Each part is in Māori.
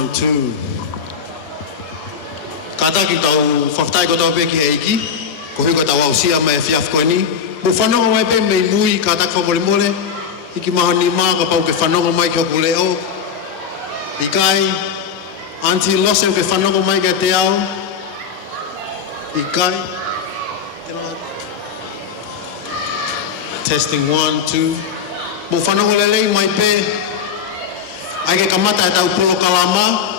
1, 2. Kata ki tau whaftai ko tau pe ki eiki. Ko hui ko tau au sia mai fiaf ko ni. Mu whanonga mai pe mei mui kata ki whamole mole. Iki maha ni maa ka pau ke whanonga mai ki o kuleo. Ikai. Auntie Lose ke whanonga mai ki te au. Ikai. Testing 1, 2. Mu whanonga lelei mai pe. Ai ke kamata e tau polo kalama.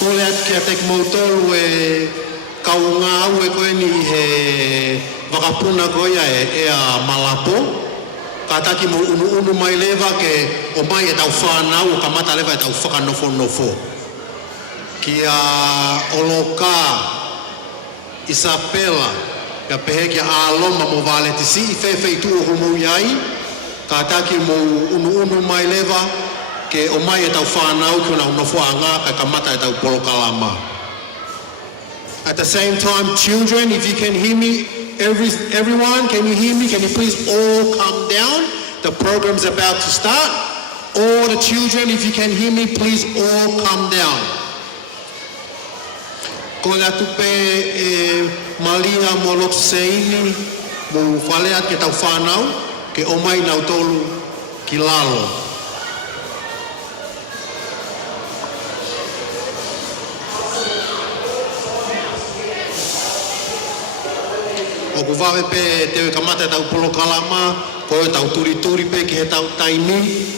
Kole atu ki a teki mautolu e kaunga au e koe ni he wakapuna koia e a malapo. Ka taki mo unu mai lewa ke o mai e tau whanau o kamata lewa e tau whakanofo. Ki a Oloka, Isabela, ka pehe ki a Aloma mo vale tisi i whewhei tu o humu iai. Ka taki mo unu mai lewa ke o mai e tau whanau ki ona unofoanga ka kamata e tau polo kalama. At the same time, children, if you can hear me, everyone, can you hear me? Can you please all come down? The program's about to start. All the children, if you can hear me, please all come down. Ko la tupe e malia mo lotu seini mo whalea ke tau whanau ke o mai nau tolu ki lalo. O ku wawe pe te kamata tau polo kalama, koe tau turi pe ki he tau taimi,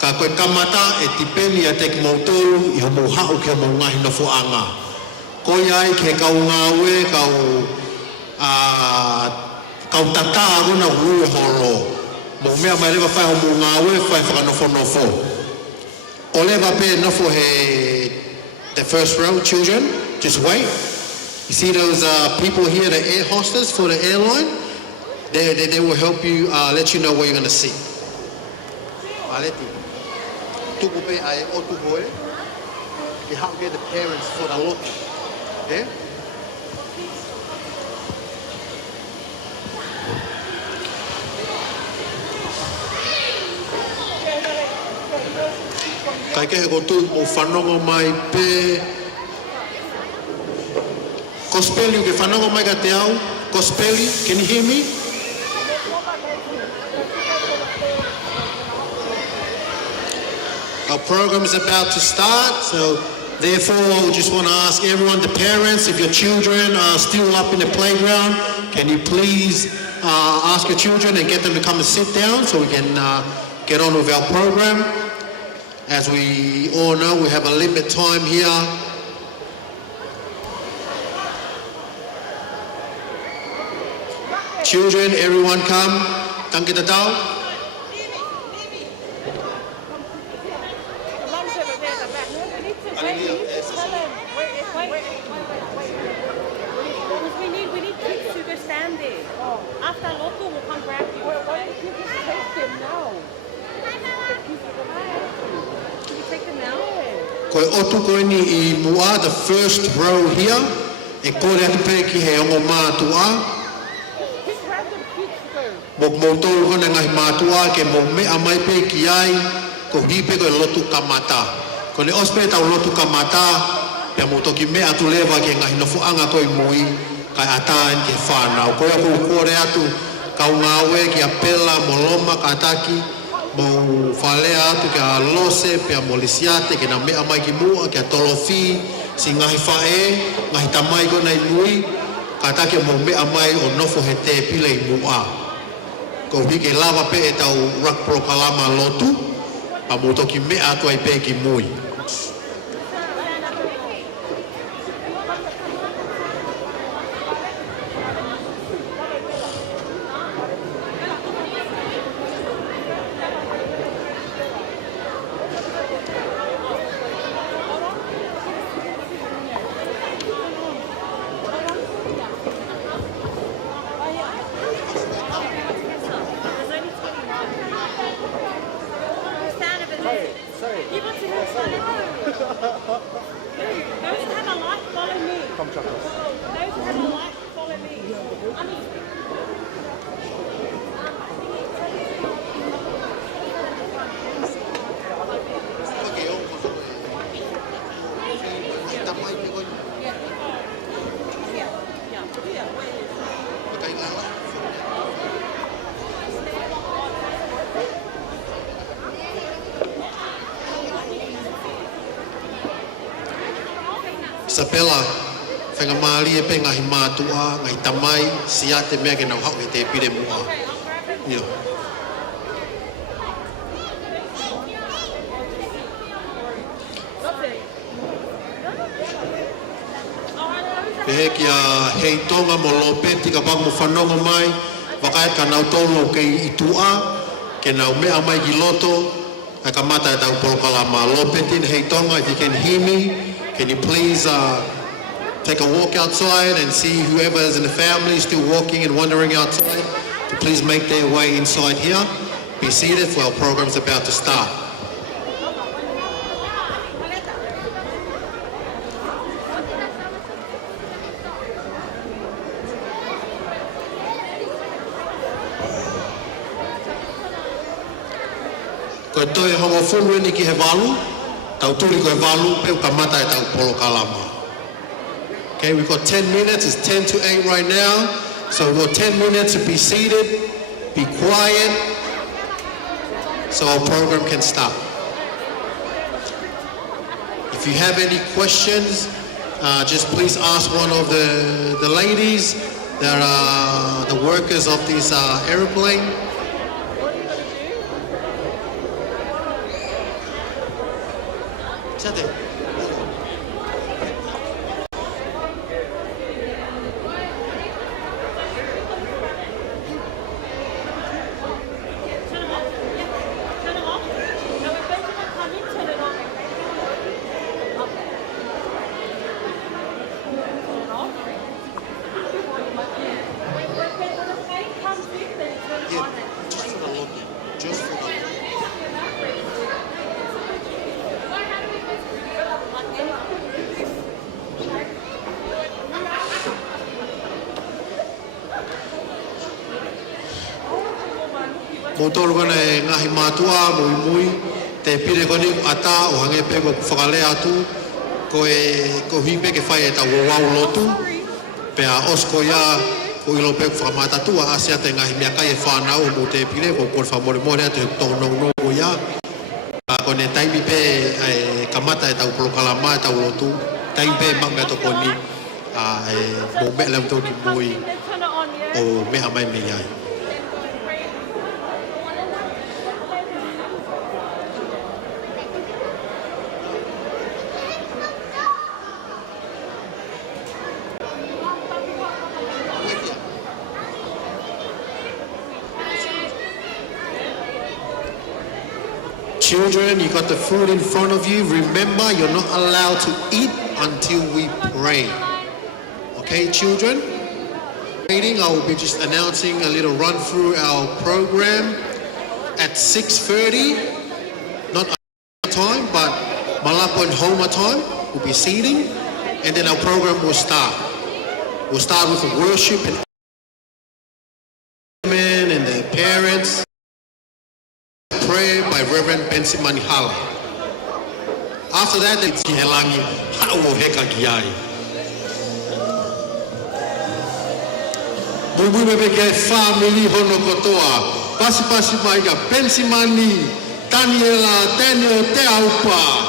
ka koe kamata e tipeni a teki mautolu i homo hau ki homo ngahi nofo anga. Koe ai ki he kau ngawe, kau tata aruna hui holo. Mo mea mai lewa whai homo ngawe, whai whakanofo. O lewa pe nofo he the first row, children, just wait. You see those people here, the air hostess for the airline? They will help you, let you know what you're going to see. Aleti. Tuku pe ai o tuku e. You help get the parents for the look. Yeah? Kai ke he ko tu mo whanonga mai pe. Gospel, you can whanonga mai ka te au. Gospel, can you hear me? Our program is about to start, so therefore I just want to ask everyone, the parents, if your children are still up in the playground, can you please ask your children and get them to come and sit down so we can get on with our program. As we all know, we have a limited time here. Children, everyone come. Tangkita tau. We need kids to go stand there. After local will come grab you. Why don't you just take them now? Can you take them now? Koe otu koe ni I mua, the first row here. E kore atu pe ki he ongo mātua. Mo tolu hona ngahi mātua ke mo mea mai pe ki ai ko hipe koe lotu kamata. Ko le ospe tau lotu kamata pia mo toki mea atu lewa ke ngahi nofuanga koe mui kai ataan ke whanau. Koe aku kore atu kau ngawe ki a pela mo loma ka ataki mo whalea atu ke a lose pia mo lisiate ke na mea mai ki mua ke a tolofi si ngahi whae ngahi tamai ko nei mui ka ataki mo mea mai o nofo he te pile I mua. Ko hike lava pe e tau rakpro kalama lotu, pa mo toki mea atu ai pe ki mui. Sa pela, whenga maali e pe ngahi mātua, ngahi tamai, sia te mea ke nau hau e te pire mua. Ia. Pehe kia hei tonga mo lope, tika pang mo whanonga mai, wakaet ka nau tolo kei itua, ke nau mea mai ki loto, ai ka mata e tau polokala ma lope tin hei tonga, if you can hear me, can you please take a walk outside and see whoever is in the family still walking and wandering outside to please make their way inside here. Be seated for our program is about to start. Ko toi hongo fulu ni ki he walu, tau turi ko he walu, peu ka mata e tau polo kalama. Okay, we've got 10 minutes, it's 10 to 8 right now, so we've got 10 minutes to be seated, be quiet, so our program can start. If you have any questions, just please ask one of the ladies that are the workers of this airplane. Mo tolu kana e ngahi mātua, mui, te pire koni ata o hange pe ko whakale atu, ko hipe ke whai e ta wawau lotu, pe a osko ia ko ilo pe ko whakamatatua, asia te ngahi mea kai e whanau mo te pire, ko kor whamore more atu he tō nong o ia, ko ne taimi pe kamata e tau polokalama e tau lotu, taimi pe manga to koni, mo me lau tō ki mui o mea mai me iai. Children, you got the food in front of you. Remember, you're not allowed to eat until we pray. Okay, children? I will be just announcing a little run through our program at 6:30. Not our time, but Malapo and Homa time. We'll be seating, and then our program will start. We'll start with a worship and the parents. Prayer by Reverend Bensi Manihala. After that, it's Hihelangi Ha'o Heka Giai. Bubu mebeke family hono kotoa. Pasi mai ka Bensi Mani, Daniela, Daniel Te Aupa.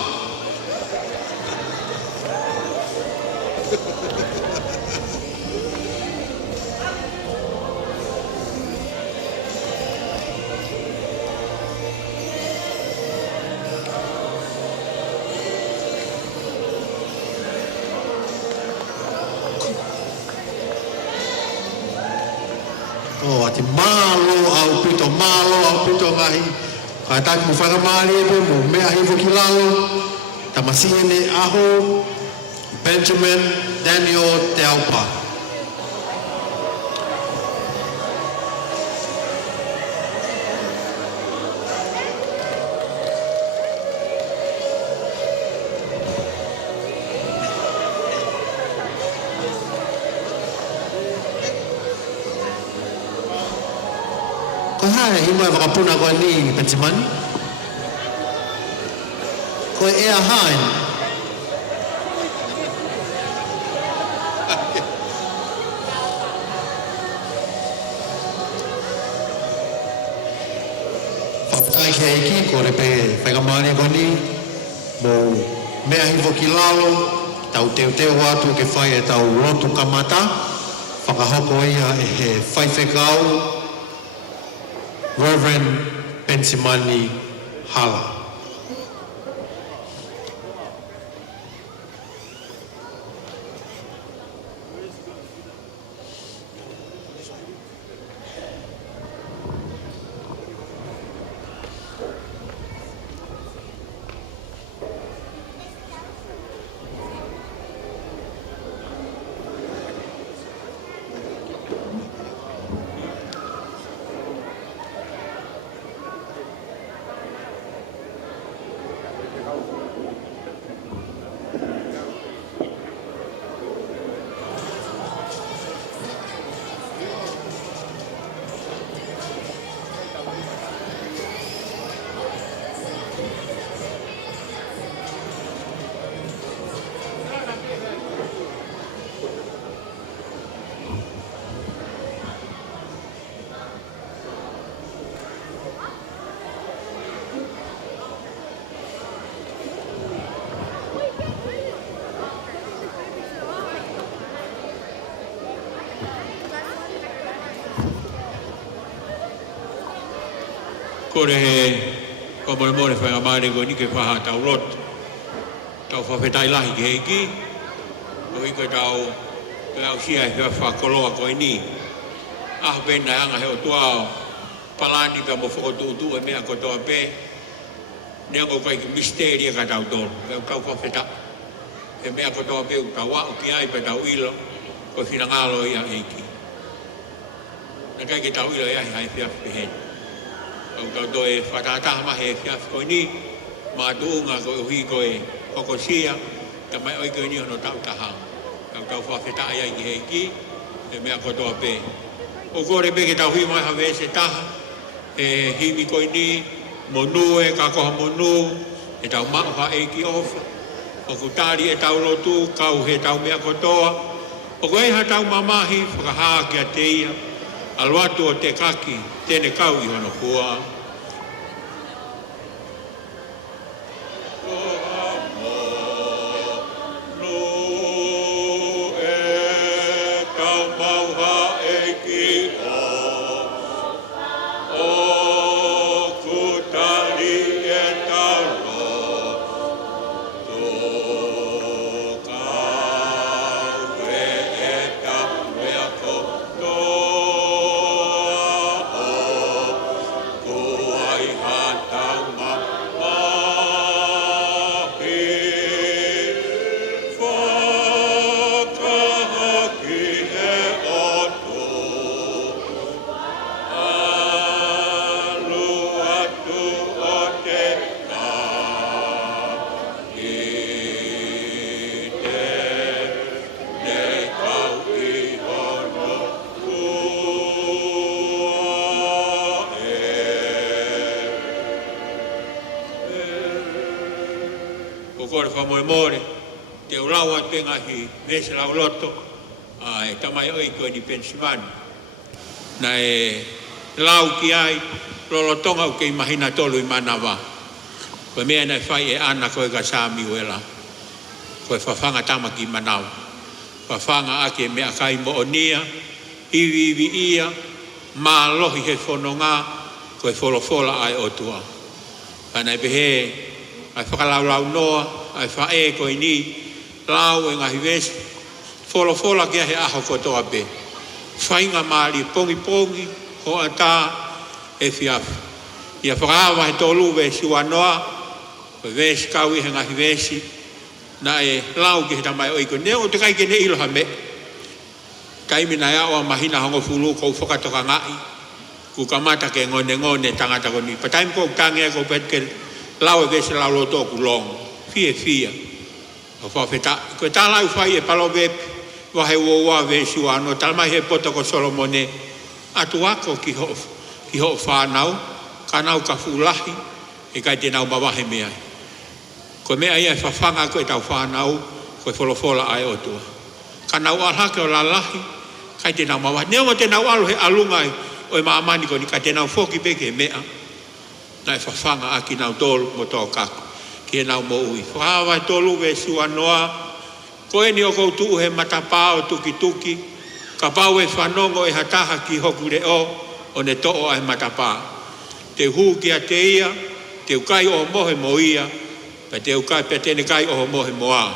Oh, ati malo au pito ngahi. Kai taki mo whakamari e mo mea hivo ki lalo. Tamasine aho, Benjamin Daniel Te Aupa. Ko hai hima wakapuna ko ni Benjamin. Ko e a hai. Whakai ke eki ko re pe whakamari ko ni mo mea hivo ki lalo tau teo atu ke whai e tau lotu kamata, whakahoko ia e he whaiwhekau, Reverend Pensimani Hala. Kore he komore more whanga maare ko ni ke whaha tau lot. Tau whawhetai lahi ke heiki. O iko tau te au sia he whakoloa ko ini. Ah pena hanga he o tuao palani ka mo whakotutu e mea kotoa pe. Nea ko kai ki misteria ka tau tonu. Kau whawheta. E mea kotoa pe u tau wau ki ai pe tau ilo. Ko whinangalo ia heiki. Na kai ki tau ilo ia hai whia whiheni. Kau doe whakataha mahe e whiawhi koe ni, mā tuunga koe uhi koe hokosia, ta mai oi koe ni hono tau taha. Kau whawheta ai ai ki heiki, e mea kotoa pe. O kore pe ke tau hui mai hawe se taha, e himi koe ni, monu e kakoha monu, e tau mauha e ki ofa, o kutari e tau lotu, kau he tau mea kotoa, o koe ha tau mamahi, whakahaa kia teia, aluatu o te kaki, tene kau i hono kua. Te ulaua tenga hi vese lau loto, e tamai oi koe ni Pensimani. Na e lau ki ai, lolotonga u kei mahina tolu i manawa. Koe mea nei whai e ana koe ka sāmi uela. Koe whawhanga tama ki Manau. Whawhanga ake mea kai mo o nia, iwi ia, mā lohi he whanonga, koe wholofola ai otua. Pana e pehe, ai whakalau noa, ai whae koe ni, lau e ngahi vesi, wholofola kia he aho kotoa pe. Whainga maari pongi, ho ata e whiafu. Ia whakaawa he tolu vesi wanoa, koe vesi kau i he ngahi vesi, na e lau ki he tamai oiko. Neo te kai kene iloha me. Kaimina ia oa mahina hongo fulu kou whakatoka ngai, ku kamata ke ngone tangata koni. Pataim kou tangia kou petke lau e vesi lau loto ku longo. Fia. O whawheta. Koe tālau whai e palo vepi, wahe woa vesi wano, talmai he potoko Solomone, atu ako ki ho whanau, ka nau ka fulahi, e kai te nau mawahe mea. Koe mea ia e whawhanga koe tau whanau, koe wholofola ai otua. Ka nau alhake o lalahi, kai te nau mawahe. Neo mo te nau alu he alungai, o e maamani ko ni kai te nau whoki peke mea. Na e whawhanga aki nau tolu mo tō kaku. Kia nau mo ui. Whawai tolu ve sua noa, Koe ni o koutu he matapao tuki tuki, ka pau e whanongo e hataha ki hoku reo o ne to'o ai matapao. Te hu ki a te ia, te ukai o mohe mo ia, pa te ukai pa tene kai o mohe mo a.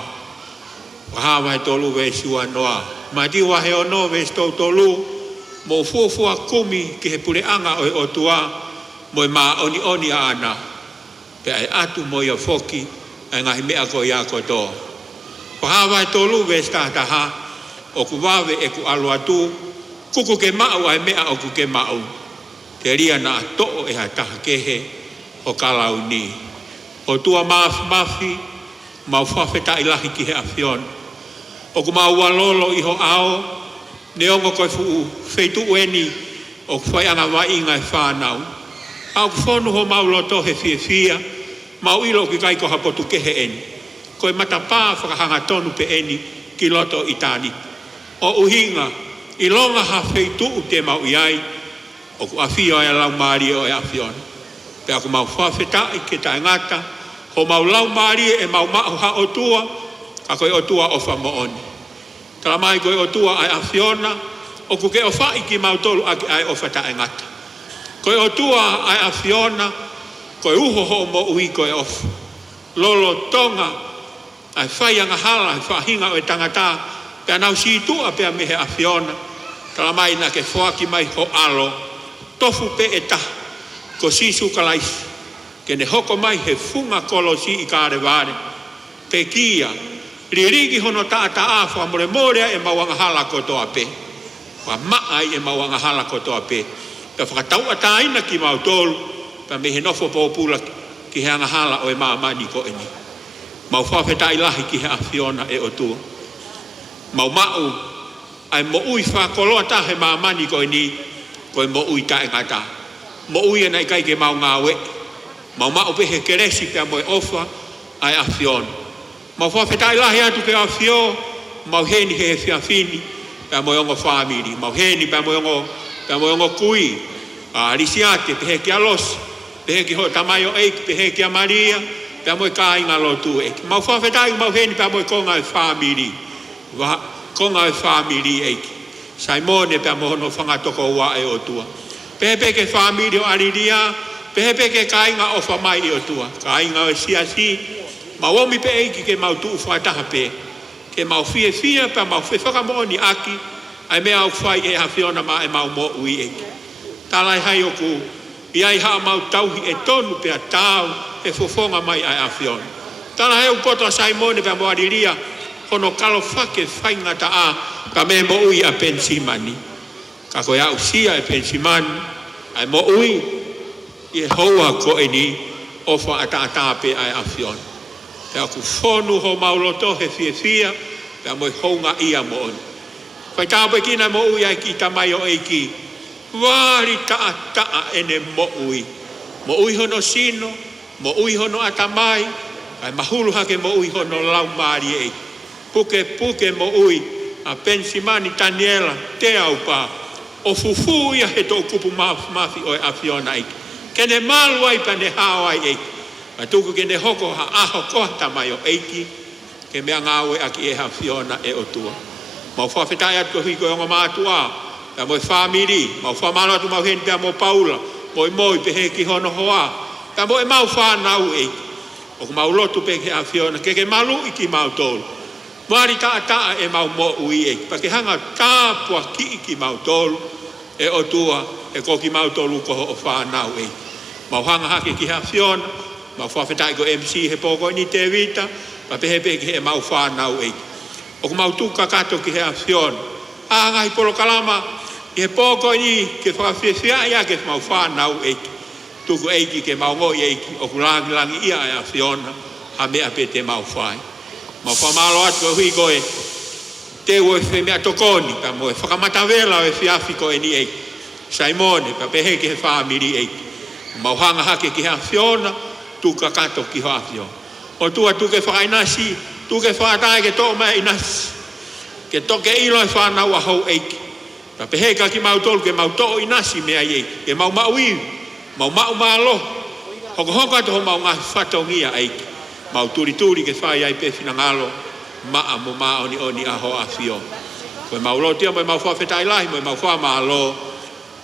Wahawa he tolu ve sua noa. Ma di wahe o no ve stou tolu, mo fuafua kumi ki he pure anga o e o tua, mo e maa oni oni a ana. Pe ai atu mo ia foki, ai ngahi mea ko ia ko toa. Wahawa he tolu ve stataha, o ku wawe e ku alu atu, kuku ke mau ai mea o ku ke mau. Te ria na to'o e hataha kehe o kalau ni. O tua mafi, mau whawheta ilahi ki he awhion. O ku mau walolo iho ao, ne ongo koe fuu feitu ueni o ku whai anga wai inga e whanau. Au ku whonu ho mau loto he fia, mau ilo ki kai ko hapotu kehe eni. Koe matapā whakahanga tonu pe eni ki loto i tāni. O uhinga, i longa ha feitu u te mau iai, o ku awhio e lau maari o e awhion. Pea ku mau whawheta i ke tae ngata, ho mau lau maari e mau mao ha o tua, a koe o tua o whamooni. Tala mai koe o tua ai awhiona, o ku ke o whai ki mau tolu ake ai o whata e ngata. Koe o tua ai awhiona, koe uho ho mo ui koe ofu. Lolo tonga, ai whai anga hala, ai whahinga o e tangata, pea nau si tua pea mehe awhiona, tala mai na ke whaki mai ho alo, tofu pe e ta, ko sisu kalaisi, ke ne hoko mai he funga kolosi i kāre vare, pe kia, ririgi hono taa afu amore morea e mawanga hala kotoa pe, wa maai e mawanga hala kotoa pe, pe whakatau ataina ki mau tolu, pe mehe nofo pōpula ki he anga hala o e maamani ko eni. Mau whawheta ilahi ki he awhiona e o tua. Mau mau, ai mo ui whakoloa ta he maamani ko eni, koe mo ui tae ngata. Mo ui e nei kai ke mau ngawe. Mau mau pehe keresi pia mo e ofa ai awhiona. Mau whawheta ilahi atu ke awhio, mau heni he whiawhini pia mo e ongo whamiri. Mau heni pia mo e ongo kui. Risiate pehe ki alos, pehe ki ho tamayo eiki, pehe ki a Maria, pia mo e ka inga lotu eiki. Mau whawheta i mau heni pia mo e konga e whamiri. Konga e whamiri eiki. Saimone pe mo no fanga toko wa e o tua. Pepe ke family o ariria, pepe ke kainga o fa mai o tua. Kainga o siasi. Ma womi pe eiki ke mau tu fa ta pe. Ke mau fie pe mau fe faka mo ni aki. Ai me au fai e hafiona ma e mau mo ui e. Talai hai o ku. Iai ha mau tauhi e tonu pe tau e fofonga mai ai hafiona. Talai hai o poto Saimone pe mo ariria. Hono kalo fake fainga ta a. Ka me mo ui a pensimani. Ka koe au sia e pensimani. Ai mo ui. I hoa ko e ni. Ofa ata pe ai awhion. Te aku whonu ho mauloto he fia. Te mo i honga ia mo oni. Koe tāpe kina mo ui ai ki tamai o eiki. Wari taa ene mo ui. Mo ui hono sino. Mo ui hono atamai. Ai mahulu hake mo ui hono lau maari eiki. Puke mo ui. A pensimani Daniela te au pa o fufu ia he to kupu mafi o e awhiona eiki. Kene malu ai pa ne hao ai eiki. Ma tuku kene hoko ha aho kohta mai o eiki. Ke mea ngawe aki e awhiona e o tua. Mau whawhetai atu hui koe onga mātua. Pea mo e whamiri. Mau whamano atu mau hen pea mo Paula. Mo e moi pe he ki hono hoa. Pea mo e mau whanau eiki. O ku mau lotu pe ke awhiona. Ke malu iki mau tolu. Mari taa e mau mo ui e. Pake hanga tāpua ki mau tolu. E o tua e koki mau tolu koho o whanau e. Mau hanga hake ki hawhiona. Mau whawhetai ko MC he poko ni te vita. Pa pehe peke e mau whanau e. O ku mau tuka kato ki he hawhiona. Hanga hi polo kalama. I he poko ni ke whawhiawhia ia ke mau whanau e. Tuku eiki ke mau ngoi eiki. O ku langi ia e hawhiona. Ha mea pe te mau whai. Ma whamalo atu hui koe te ue whi mea tokoni pa mo e whakamatawela o e whiawhi ko e ni eiki. Saimone pa pehe ki he whamiri eiki. Ma uhanga hake ki he awhiona tuka kato ki ho awhiona. O tua tuke whakainasi, tuke whakatai ke tō mea inasi. Ke toke ilo e whanau a hou eiki. Pa pehe ka ki mau tolu ke mau tō inasi mea eiki. Ke mau iu, mau malo. Hoko atu ho mau ngā whatongia eiki. Mau turi ke whai ai pe whina ngalo. maa mo maa oni oni aho afio. Koe maulotia mo mau wha whetai lahi mo mau wha maalo.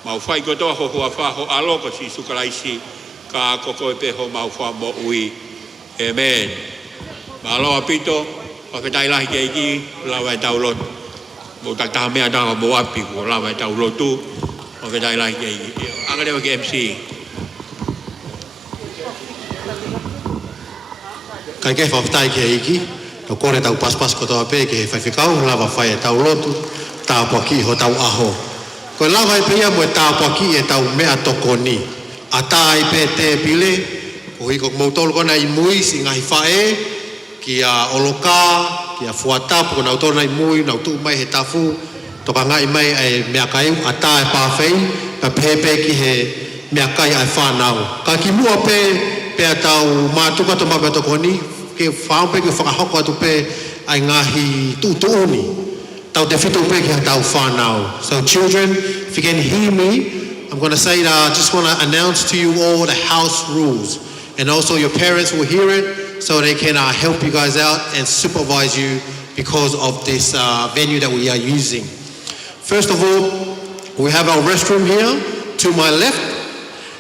Mau whai kotoa ho hua wha ho alo ko si sukaraisi ka koko e peho mau wha mo ui. Amen. Maalo apito, wha whetai lahi ke iki, lawa e tau lotu. Mo taktaha mea tanga mo api ko lawa e tau lotu. Wha whetai lahi ke iki. Angarewa ke MC. Kai ke whawhitai ke iki, no kore tau paspas ko toa pē ke he whaiwhikau, lava whai e tau lotu, tā paki ho tau aho. Koe lava e pia mo e tā paki e tau mea toko ni. A tā i pē te pile, ko hiko mautolo kona i mui si ngahi whae, ki a oloka, ki a fuatapu, ko nau tona i mui, nau tuu mai he tafu, toka ngai mai e mea kai, a tā e pāwhei, pa pēpē ki he mea kai ai whanau. Ka ki mua pē, pēr tau mātuka to mawea toko ni, ke whaampe ke whakahoko atu pē ai ngahi tūtuuni. Tau te whitu pē ki tau whanau. So children, if you can hear me, I'm going to say that I just want to announce to you all the house rules. And also your parents will hear it so they can help you guys out and supervise you because of this venue that we are using. First of all, we have our restroom here to my left.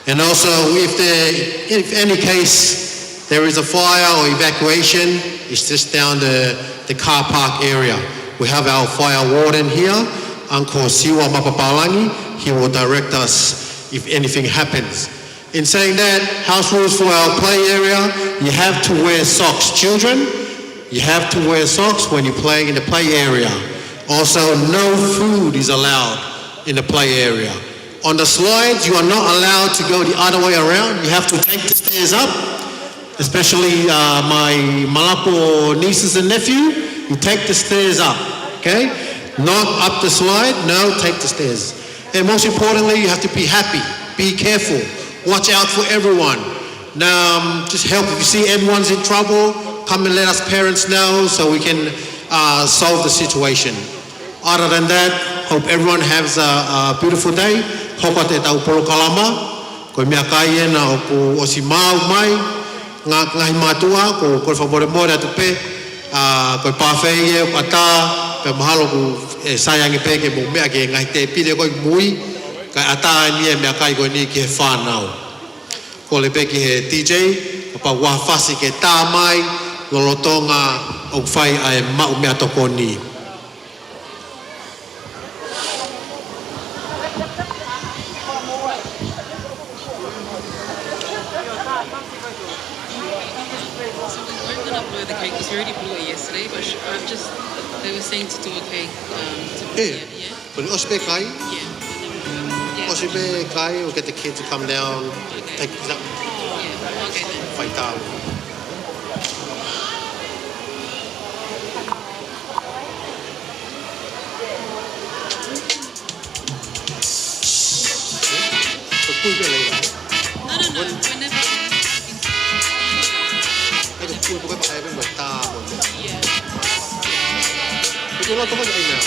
And also, if any case there is a fire or evacuation, it's just down the car park area. We have our fire warden here, Uncle Siwa Mapapalangi. He will direct us if anything happens. In saying that, house rules for our play area, you have to wear socks. Children, you have to wear socks when you're playing in the play area. Also, no food is allowed in the play area. On the slides, you are not allowed to go the other way around. You have to take the stairs up, especially my Malapo nieces and nephew. You take the stairs up, okay? Not up the slide, no, take the stairs. And most importantly, you have to be happy, be careful, watch out for everyone. Now, just help if you see everyone's in trouble, come and let us parents know so we can solve the situation. Other than that, hope everyone has a beautiful day. Hoko te tau polo kalama, koe mea kai e na o osi mau mai, ngahi mātua, ko whapore mōre atu pē, koe pāwhei e o ata, pe mahalo ku e sayangi pē ke mō mea ke ngahi te pire koe mui, kai ata ni e mea kai koe ni ki he whānau. Ko le pē ki he DJ, pa wahawhasi ke tā mai, lolotonga o whai ai mau mea toko ni. They were saying to do a cake Yeah. But Ospe Kai? Yeah. Ospe Kai will get the kids to come down, take that Yeah. Okay then. fight down. So cool later. No. Whenever. I can cool because I haven't got time. Yeah. But you're not talking right now.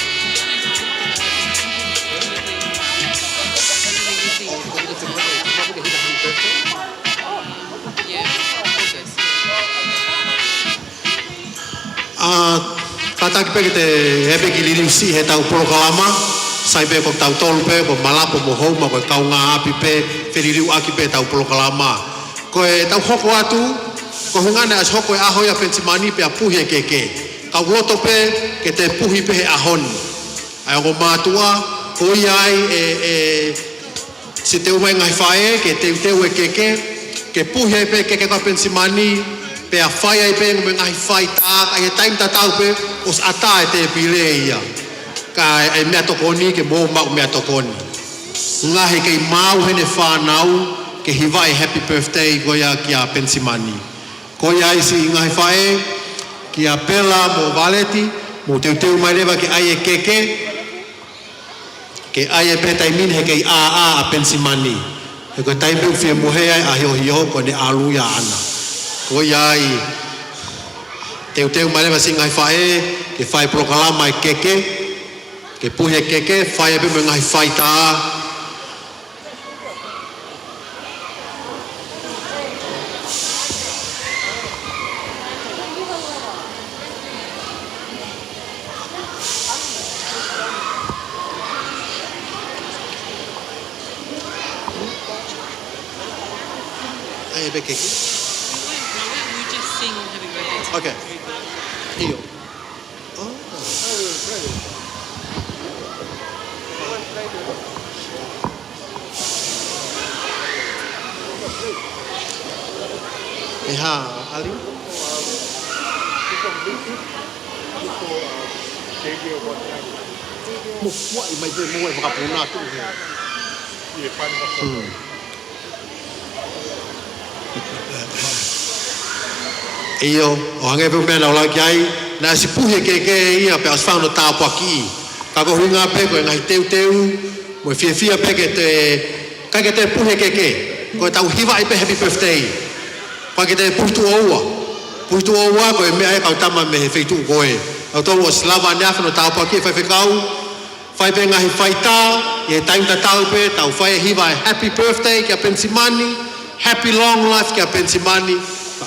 Kataki pe te hebe ki liriu si he tau polo kalama, sai pe ko tau tolu pe, ko malapo mo houma, ko kau ngā api pe, whiririu aki pe tau polo kalama. Ko e tau hoko atu, ko hungane as hoko e ahoia pensimani pe a puhi e keke. Kau loto pe, ke te puhi pe he ahoni. Ai o mātua, ko iai se te umai ngai whae, ke te uteu e keke, ke puhi e pe keke ka pensimani, pe a whai ai pe ngome ngai whai tāk, ai e taim tatau pe, os ata e te pile ia. Ka ai mea tokoni, ke mō mau mea tokoni. Ngahi kei mau hene whānau, ke hiwai happy birthday goia ki a pensimani. Koia isi ngai whae, ki a pela mō valeti, mō teu mai rewa ke ai e keke, ke ai e petai min he kei a pensimani. He koe taimeu whia mohe ai a hio ko ne aluia ana. Ko iai teu mai lewa singai whae, ke whae prokalama e keke, ke puhe keke, whae e pimu ngai whae tā. be keke. We just sing happy birthday to Okay. Iyo. Oh. Eha, Ali? Mua i mai pe mua i makapuna tu. Iyo, o hange pe mena ola kiai, na si puhe ke ia pe asfang no tāpua ki. Ka ko hunga pe ko ngai teu, mo fia pe ke te, kai ke te puhe ke, ko tau hiwa i pe happy birthday. Ka ke te puhtu oua, ko e mea e kau tama me he feitu koe. Au tō o slava neaka no tāpua ki, whai kau, whai pe ngahi whaita, i e taim ta tau pe, tau whai hiwa e happy birthday kia Pensimani, happy long life kia Pensimani,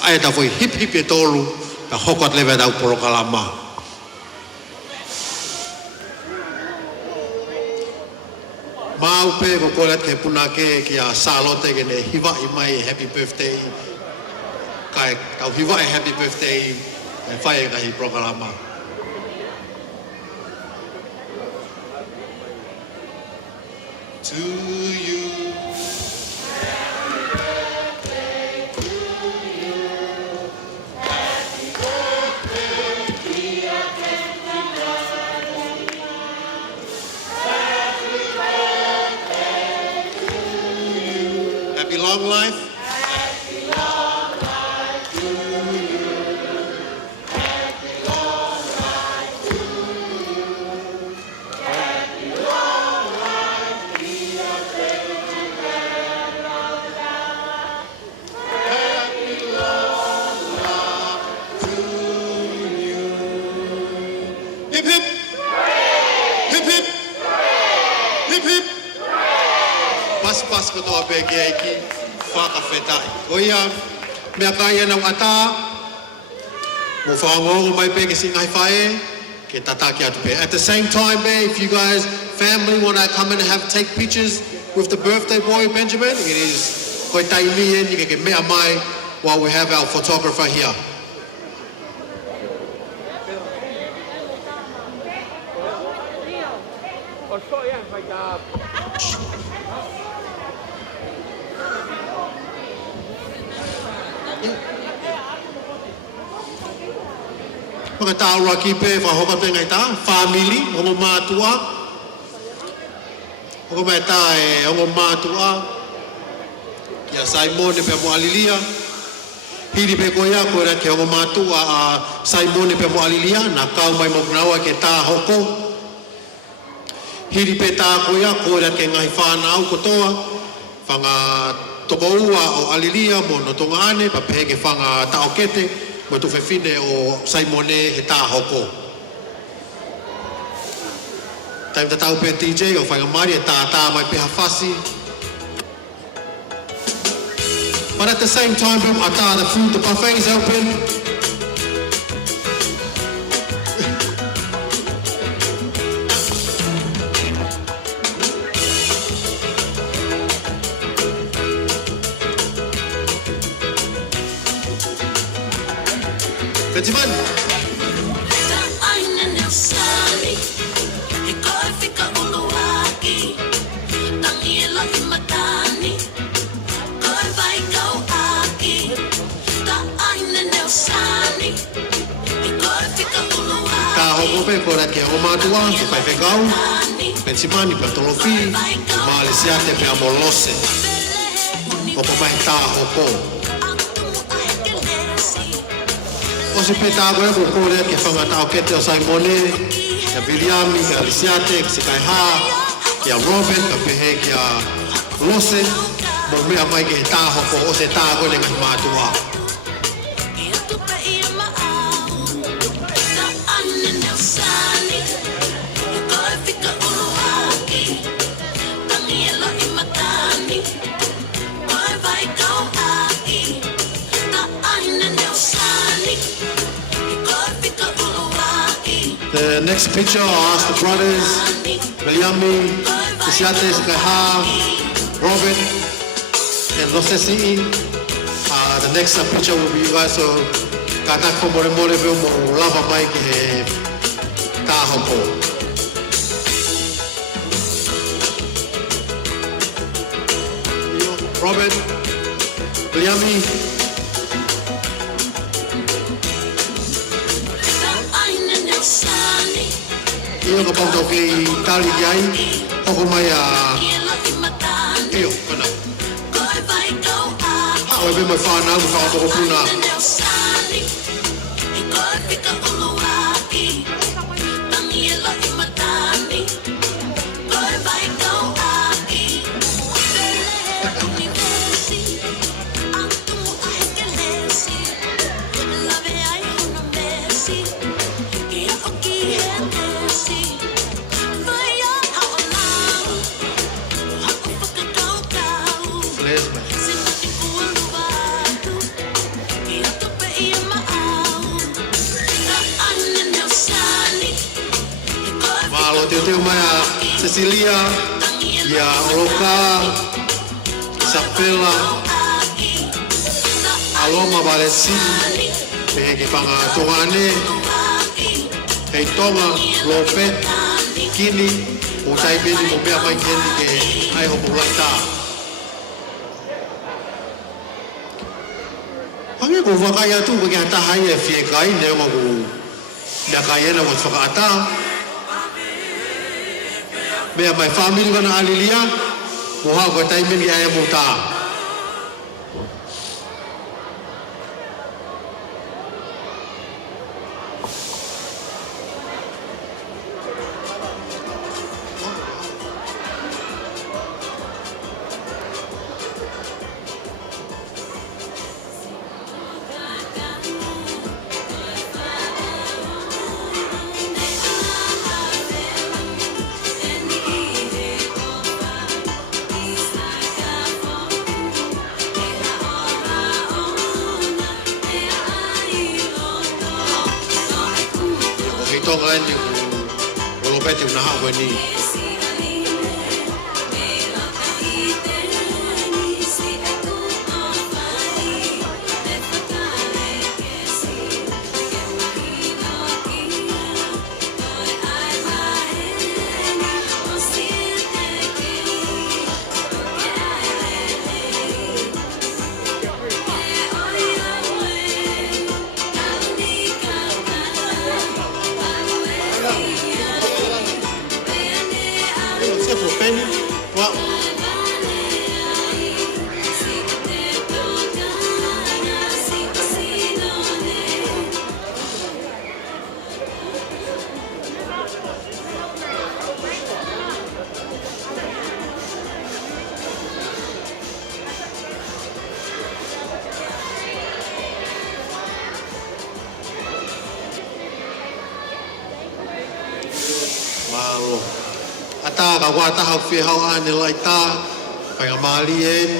ai ta foi hip e tolu ka hokot leve dau porokalama mau pe ko kolat ke puna ke kia salote ke ne hiwa i mai happy birthday kai tau hiwa e happy birthday e fai ka hi porokalama to you. Happy long life. Happy long life to you. Happy long life to you. Happy long life, be a faithful and long life. Happy long life to you. Hip hip. Hip hip. Hip hip. Pas ko to apege iki whaka whetai. Oia, mea kai anau ata, mo whangongo mai peke si ngai whae, ke tata ki atu pe. At the same time, if you guys, family, want to come in and take pictures with the birthday boy, Benjamin, it is koe tai mien, you can mea mai while we have our photographer here. Maka tāura ki pe whahoka te ngai tā, family, ongo mātua. Ongo mai tā e ongo mātua. Kia Saimone pe mo alilia. Hiri pe koia koe rat ke ongo mātua a Saimone pe mo alilia. Na kau mai mo graua ke tā hoko. Hiri pe tā koia koe rat ke ngai whānau kotoa. Whanga toko ua o alilia mo no tonga ane, pa peke whanga taokete. Mo tu whewhine o Saimone he tā hoko. Taim ta tau pe TJ o whainga mari e tā mai peha whasi. But at the same time, the food, the buffet is open. Benjamin. Hoko pe korat ke o matua ke pai fekau Pensimani pe tolofi ma le siate pe amolose o pai ta hoko o se pe ta go ko korat ke fanga ta o kete o Saimone ke Williami ke Alisiate ke kai ha ke Robert ke pe he ke lose mo me mai ke ta hoko o se ta go le matua. The next picture, I'll ask the brothers, Williami, Isiate, Kaha, Robert, and Losesi, next picture will be you guys. So kata ko more mo lava mai ki he tahoko. Robert, Liami. Iyo ka pang toki tali yai, ako maya. Iyo, kana. Ako ibe may whana, may whakatoko puna. Teo maya Cecilia, ya Oloka, Isabela, Aloma Valesi, Pege Panga Tongane, Hei Tonga, Lope, Kini, Utai Beni Mopea Mai Keni ke Ai Hopo Lata. Hangi ko wakaya tu bagi hata hai fie kai ne mo ko da kaya na wat fakata. Bea mai family kana alilia, moha ko taimen ki aya muta. Tonga ni ko peti una hawa ni malo ata ka wata ha fi ha ane lai ta pa ngamali en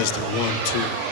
Testing 1, 2.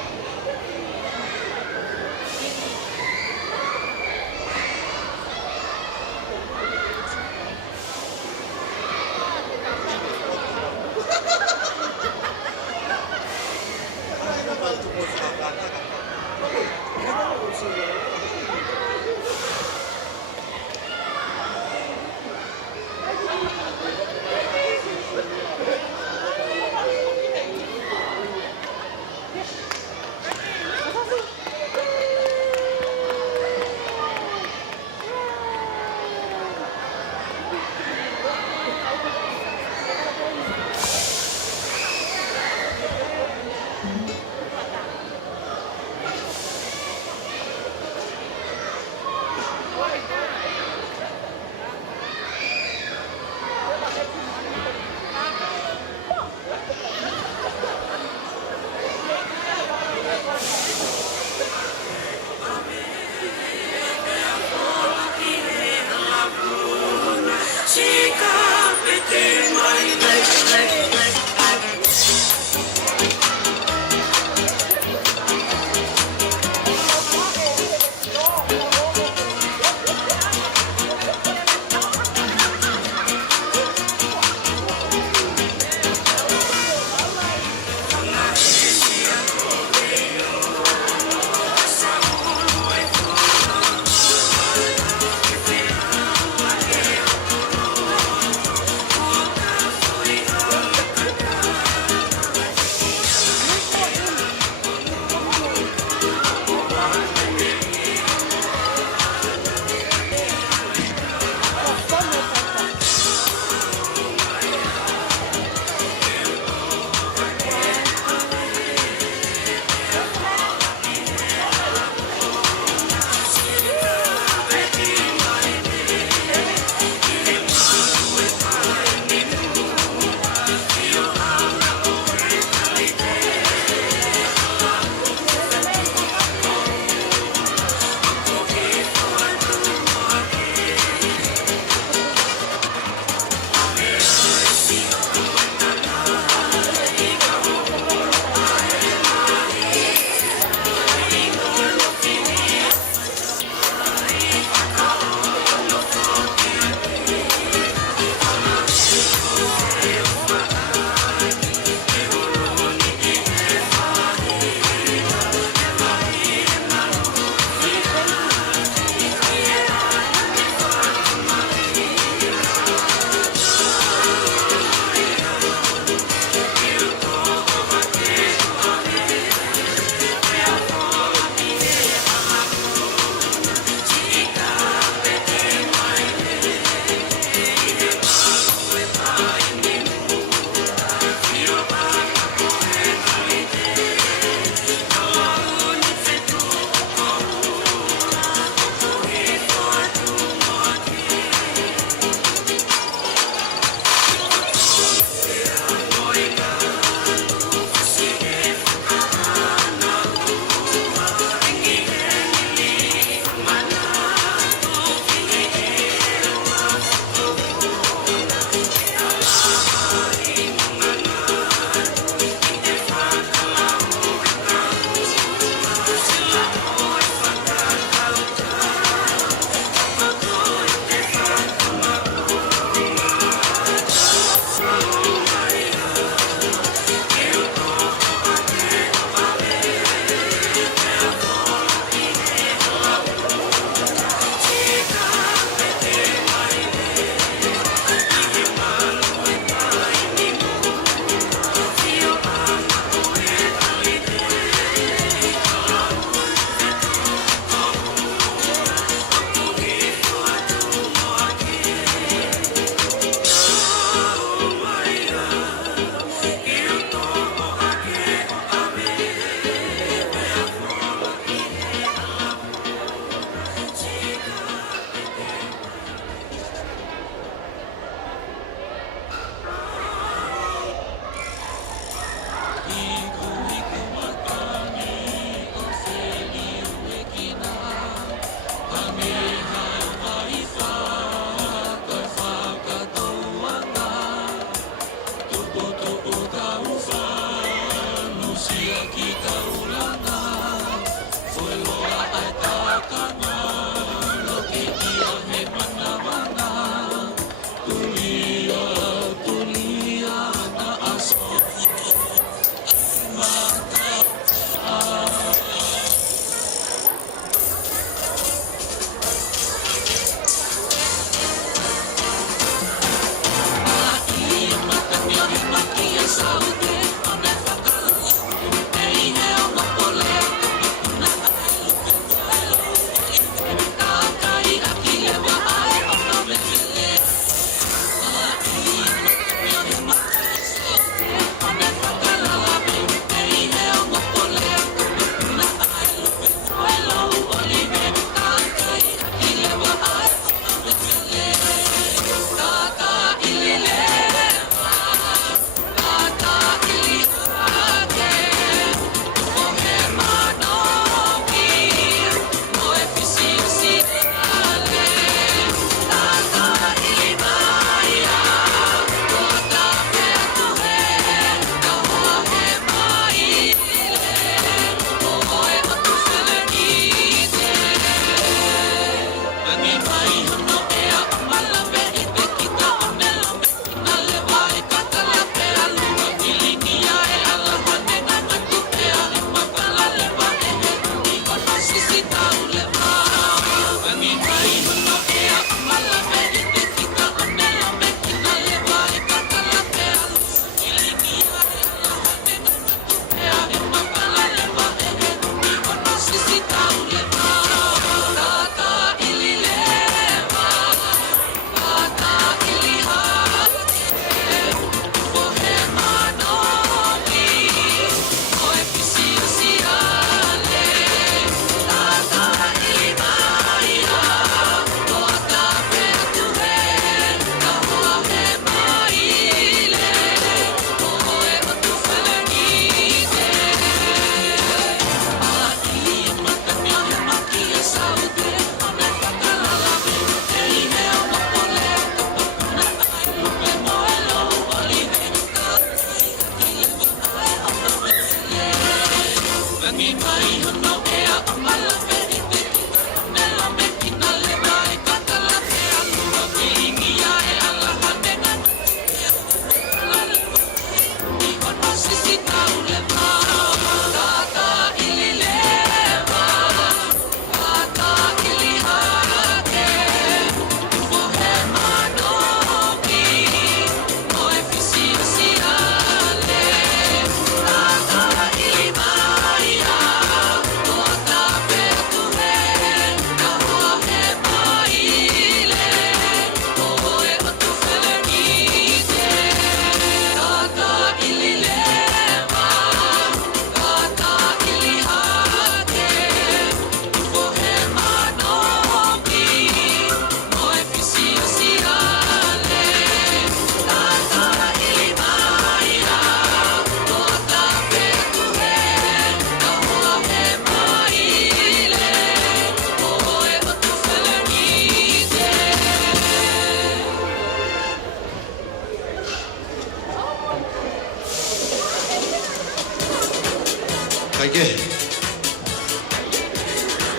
Kaike,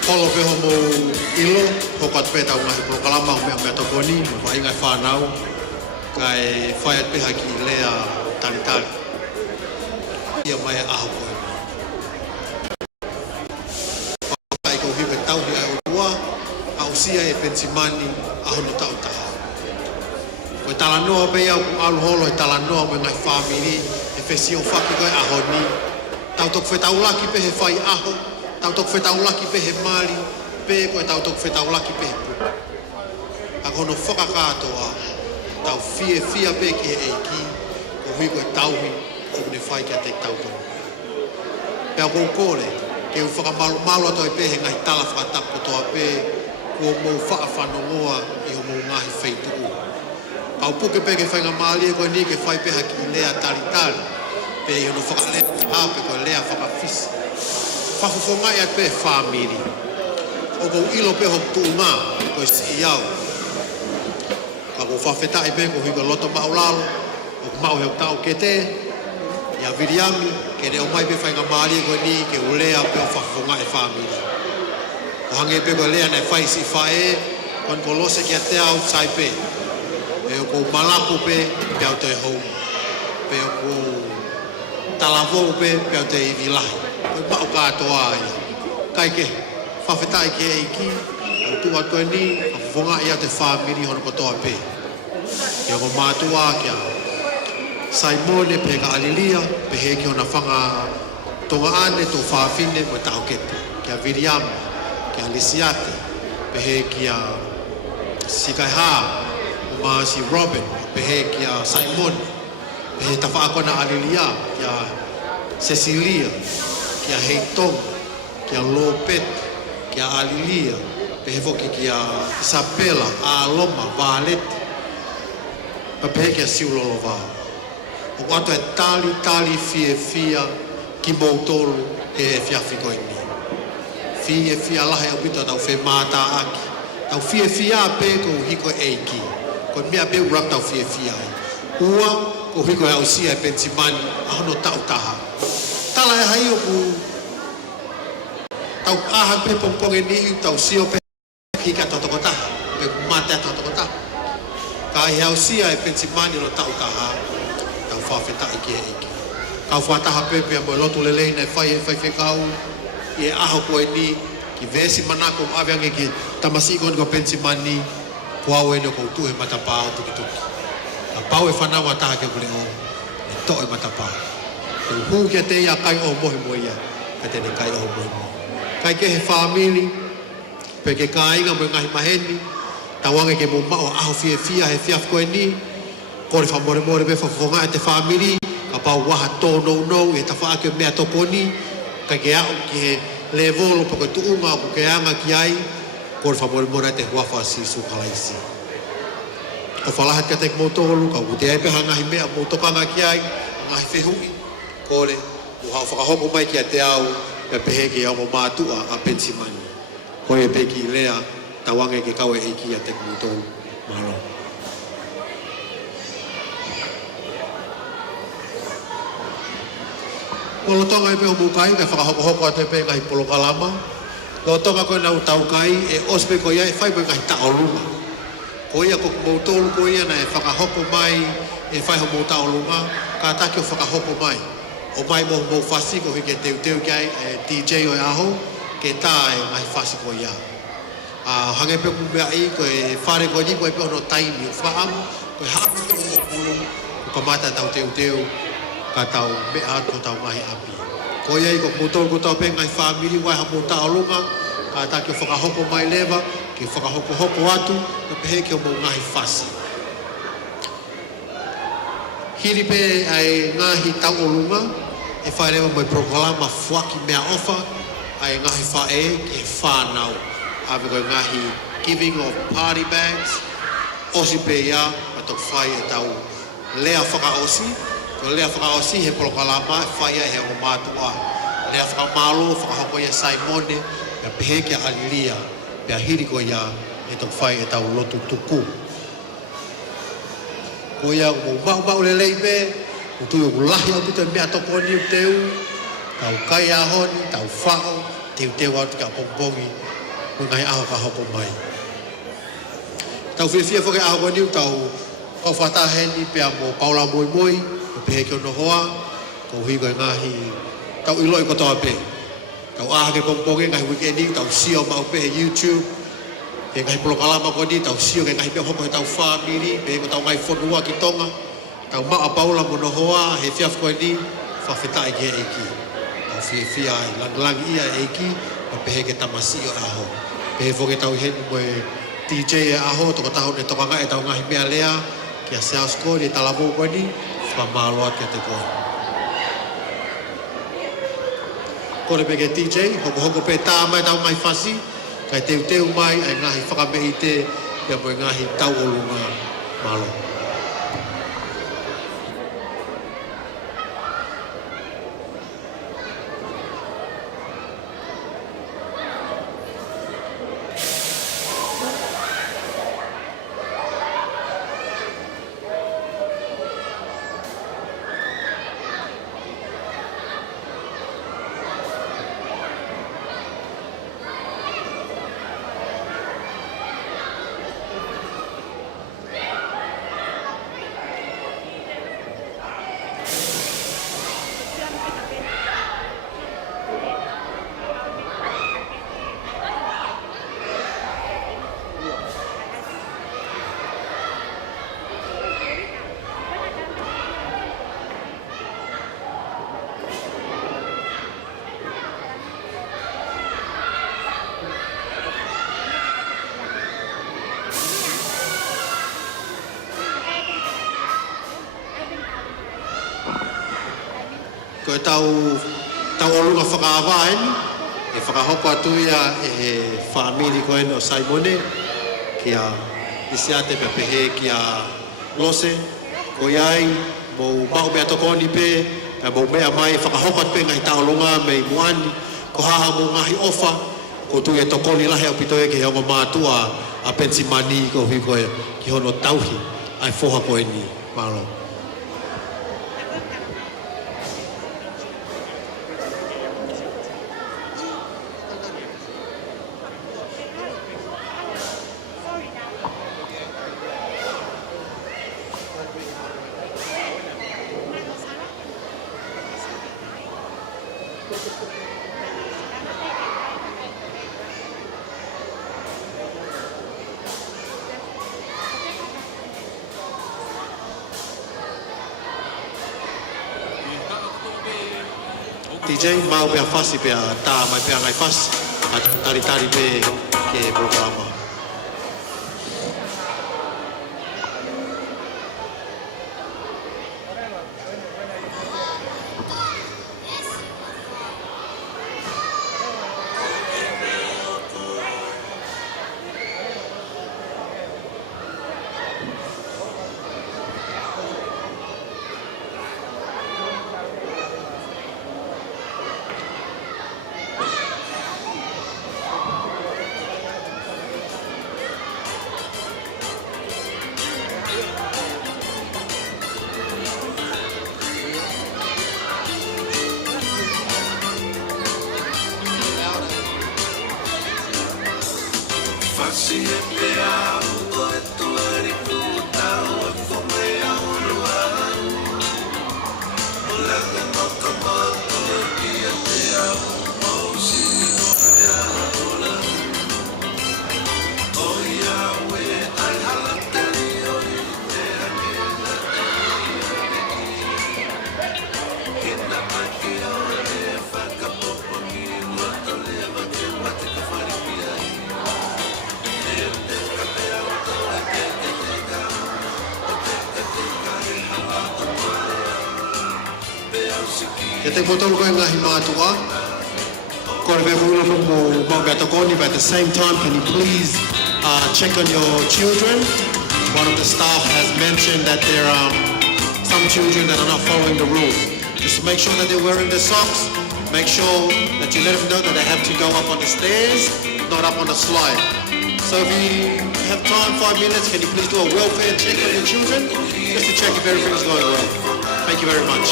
holo pe homo ilo, hokat pe tau ngahi pro kalama me me tokoni, vai ngai whanau, kai whaiat pe haki lea tani tani. Ia mai aho koe. Kai ko hiwe tau hi au tua, au sia e pensimani aho no tau taha. Koe talanoa pe au alu holo e talanoa me ngai whamiri, e whesio whaki koe aho ni. Tau tok whetau laki pe he whai aho, tau tok whetau laki pe he mari, pe koe tau tok whetau laki pe he puku. A kono whakakatoa, tau fia pe ki he eiki, ko hui koe tauhi, o ne whai kia te tau tono. Pea kou kore, ke u whakamalu atoi pe he ngai tala whakatapo toa pe, kua mou whaawhanongoa i ho mou ngahi whaituu. Pau puke pe ke whainga maali e koe ni ke whai pe haki lea tari, pe i hono whakalea hape koe lea whakawhisi. Whafufonga ia pe whamiri. O kou ilo pe hok tuu ngā, koe si iau. Ka kou whawheta i pe ko hui ko loto maulalo, o mau heo tau ke te, ia viriami, ke ne o mai pe whainga maari e koe ni, ke u lea pe o whafufonga e whamiri. O hange pe koe lea nei whai si whae, kon ko lose ki a te au sai pe. E o kou malapu pe, pe au te hou. Pe o kou talavou pe au te iwi lahi. Koe mau katoa ia. Kai ke, whawhetai ke eiki, au tua koe ni, a whonga ia te whamiri hono kotoa pe. Ke o mātua kia Saimone pe ka alilia, pe he ki ona whanga tonga ane tō whawhine mo tau kepe. Kia Viriama, kia Lisiate, pe he kia Sikaiha, o maasi Robin, pe he kia Saimone, pe he tawhaakona alilia, kia Cecilia, kia Heitong, kia Lopet, kia Alilia, pe he foki kia Isabella, Aloma, Valete, pa pe he kia Siulolo Vau. O ato e tali fia ki mautoro e fiafi koe ni. Fia lahe au pito tau whe māta aki. Tau fia pe ko hiko eiki. Ko mea pe urak tau fia ai. Ua ko hiko e au sia e pensimani ahono tau taha. Tala e hai o ku tau aha pe pomponge ni tau sio pe hika totoko taha. Pe kumate totoko taha. Ka he au sia e pensimani no tau taha. Whawheta iki e iki. Kau whataha pepe a moe lotu lelei nei whai whekau i e aho koe ni ki vesi manako aweange ki tamasi ikon ko pensimani ko au ene ko utuhe matapao tuki. Ka pau e whanawa taha ke kule o e to e matapao. Ke uhu kia te ia kai o mohi moe ia ka tene kai o mohi moe. Kai ke he whamili pe ke ka inga moe ngahi maheni tawange ke mo mao aho fia he fiaf koe ni kore whamore pe whawhonga e te whamiri, ka pau waha tō nou e ta whaake mea toponi, ka ke au ki he levolo pa koe tuunga o ke anga ki ai, kore whamore e te huawha sisu kalaisi. O whalahat ka tek motolu, ka ute ai pe hangahi mea motokanga ki ai, ngahi whehui, kore, u hau whakahongo mai ki a te au, pe pehe ke au mo mātua a pensimani. Koe pe ki lea, tawange ke kawe eiki a tek motolu, mahalo. Polotonga i pe homukai, kai whakahoko atu pe ngai polokalama. Lotonga koe nau tau kai, e ospe ko ia e whai po ngai taolunga. Ko ia ko mautolu ko ia na e whakahoko mai, e whai ho mau taolunga, ka taki o whakahoko mai. O mai mo whasi ko hike teu kai, DJ o e aho, ke tā e ngai whasi ko ia. Hange pe kumea i, ko e whare ko ni, ko e pe ono taimi o whaamu, ko e hapu ko mo pulu, ko kamata tau teu, ka tau me ato tau ngahi api. Ko ia i ko mutol ko tau pe ngai whamiri, wai ha mo taolunga, ka taki o whakahoko mai lewa, ki whakahoko atu, na pehe ki o mo ngahi whasi. Hiri pe ai ngahi taolunga, e whae lewa mai prokalama fuaki mea ofa, ai ngahi whae ki whanau. Ave koe ngahi giving of party bags, osi pe ia, matok whai e tau lea whakaosi, ko lea whakaosi he prokalama, whai ia he o mātua. Lea whakamalo, whakahoko ia Saimone, pia pehe kia alilia, pia hiri ko ia, e tok whai e tau lotu tuku. Ko ia ko mau lelei pe, ko tui o kulahi au pito mea tokoni u teu, tau kai ahoni, tau whao, teu au tika pongpongi, ko ngai aho ka hoko mai. Tau whiwhia whake aho koni u tau kau whataheni pia mo paula moi, ko pehe ki ono hoa, ko hui koe ngahi, tau iloi ko toa pe. Tau aha ke pongpongi, ngahi weekendi, tau sio mau pehe YouTube, e ngai polokalama ko ni, tau sio ke ngai pia hoko he tau whamiri, pehe ko tau ngai whanua ki tonga, tau maa paula mono hoa, he whiaf koe ni, whawhetai ki e eiki. Tau whiwhia ai langlangi ia e eiki, ma pehe ke tamasi o aho. Pehe whoke tau henu moe DJ e aho, toko taho ne tokanga e tau ngahi mea lea, ki a South Score, e talamo koe ni, whamaloa ki a te koe. Kore pe ke DJ, hoko pe tā mai tau ngai whasi, kai teu mai, ai ngahi whakamei te, ia moe ngahi tau olunga malo. Ko e tau olunga whakaawāeni, e whakahoko atu ia e whaamiri koe no Saimone, kia isi ate pia pehe kia lose, ko iai, mou mahu mea tokoni pe, mou mea mai whakahoko atu pe ngai tau olunga mei muani, ko haha mou ngahi ofa, ko tu e tokoni lahe au pitoe ke heonga mātua a Pensimani ko hui koe ki hono tauhi, ai foha koe ni, malo. DJ mau pia fasi pia tā mai pia ngai fasi a tari pe ke programa. Ke te potolo koe ngahi mātua. Kore me mula mo beto koni, but at the same time, can you please check on your children? One of the staff has mentioned that there are some children that are not following the rules. Just make sure that they're wearing their socks. Make sure that you let them know that they have to go up on the stairs, not up on the slide. So if you have time, 5 minutes, can you please do a welfare check on your children? Just to check if everything's going well. Thank you very much.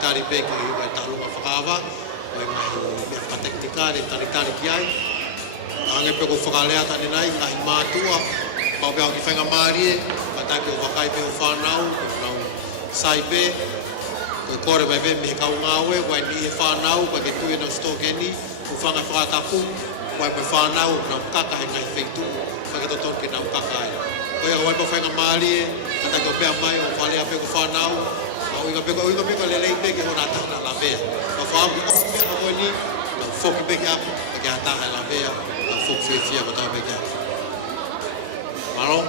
Tari peke i vai talunga whakawa, vai ngahi mea whakateknikare, tari ki ai. Ange peko whakalea tane nai, ngahi mātua, pau pēo ki whainga mārie, patake o wakai peo whanau, nau sai pē, koe kore mai pē mehe kau ngāwe, wai ni e whanau, wai ke tue nau stokeni, u whanga whakatapu, wai pe whanau, nau kaka he ngahi wheitu, wai ke toton ke nau kaka ai. Koe wai pa whainga mārie, patake o pēa mai, o whalea peko whanau, Uinga peko lelei peke hona tāna la vea. Ma whaam ki ofi mea hoi ni, na whoki peke apu, peke a tāna la vea, na whoki whiawhia ma tau peke apu. Maro?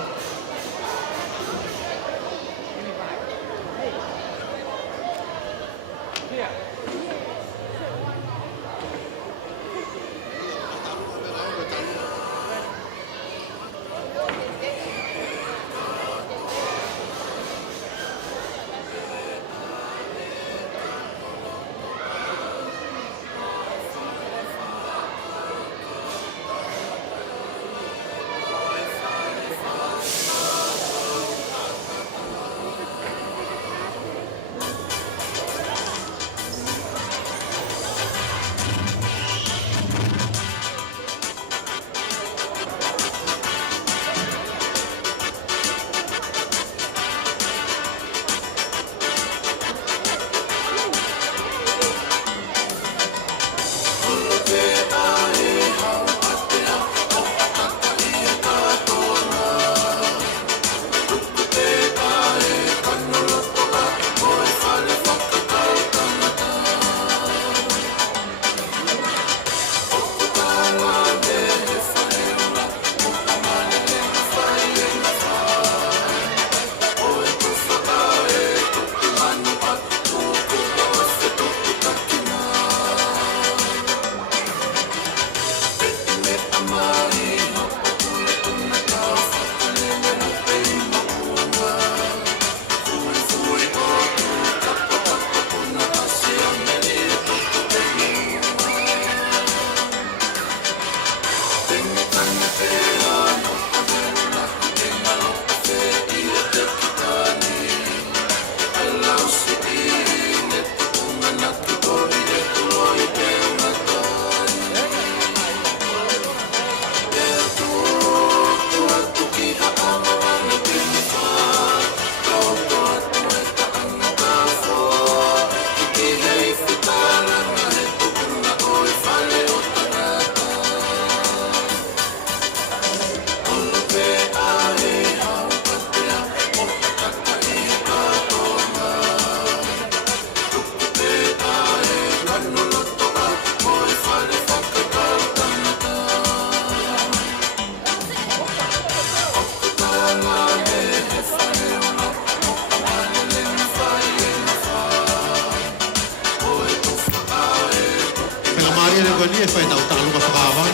pere ko ni e fai tau talu ka whakawa.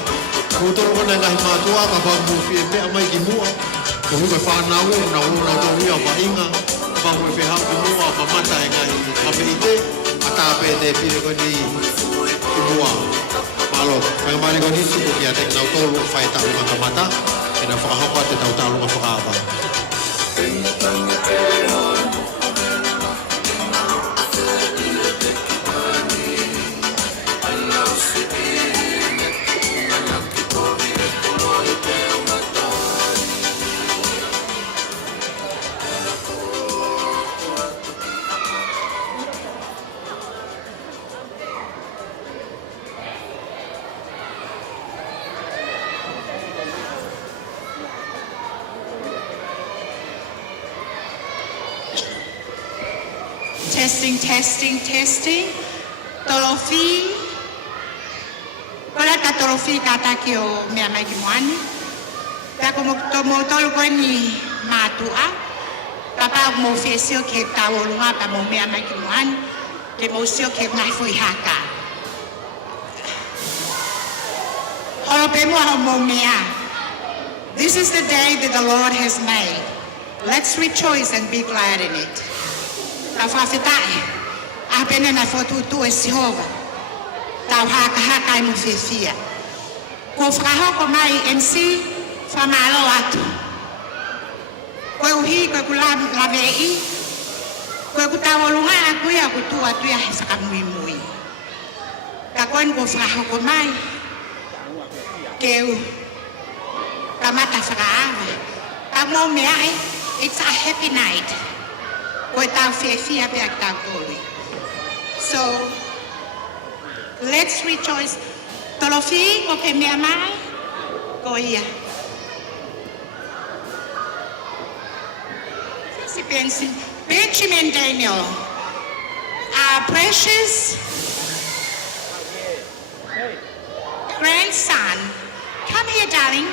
Kutoro ko na ngahi mātua ka wha muwhi e mea mai ki mua. Ko huka whanau na una tau ia wa inga. Wha mui whi hau ki mua ma mata e ngahi kape i te. A tāpe te pire ko ni ki mua. Malo, kaya mali ko ni tuku ki a te nau tolu whai tau ka mata. E na whakahapa te tau talu ka whakawa. Testing, testing, testing. Tolofi. Kola ka tolofi kata ki o mea mai ki moani. Pea ko mo tolu koe ni mātua. Papa mo fesio ke tawolunga pa mo mea mai ki moani. Ke mo sio ke ngai fui haka. Holo pe mua mo mea. This is the day that the Lord has made. Let's rejoice and be glad in it. Tau whawhetai, a pene na whotutu e Sihova. Tau haka e mo whiwhia. Ko whakahoko mai MC, whamalo atu. Koe uhi, koe ku lavei, koe ku tawolunga a kuia ku tu atuia he whakamui mui. Ka koen ko whakahoko mai, keu, ka mata whakaawa. Ka mo mea e, it's a happy night. So, let's rejoice. Tolofi, ko ke mea mai, ko ia. Benjamin Daniel, our precious grandson. Come here, darling.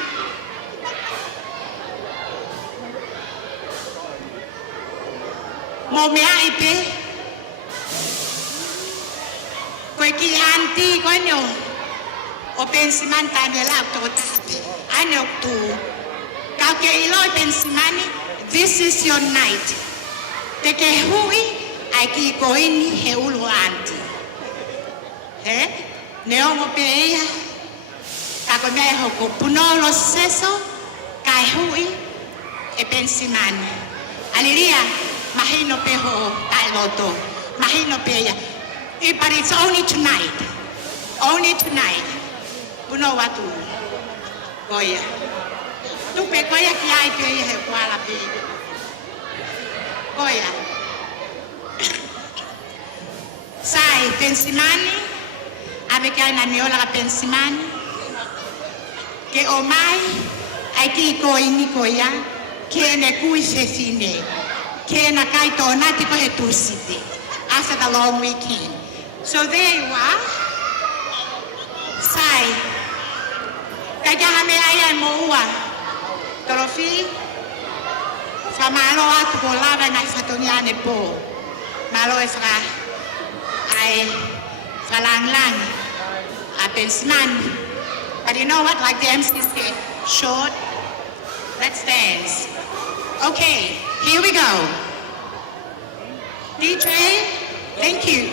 Mo mea ipe. Koe ki auntie koe nyo. O pensiman tane la to tape. Ano tu. Kau ke ilo pensimani. This is your night. Te ke hui ai ki koini he ulu auntie. He? Neo mo pe ea. Kako mea hoko punolo seso. Kai hui e pensimani. Aliria. Mahino peho tailoto. Mahino peya. But it's only tonight. Only tonight. Uno watu. Goya. Tupe goya ki ai peya he kuala pe. Goya. Sai pensimani. Ame kai na niola ka pensimani. Ke o mai. Ai ki koi ni koya. Ke ne kui se fine. Kena kai tōna tiko he tūsiti after the long weekend. So there you are. Sai. Kai kaha me ai mo ua. Torofi. Whamalo atu ko lava ngai whatoniane po. Malo e whaka. Ai whalanglang. A pensman. But you know what? Like the MC said, short. Let's dance. Okay, here we go. DJ, thank you.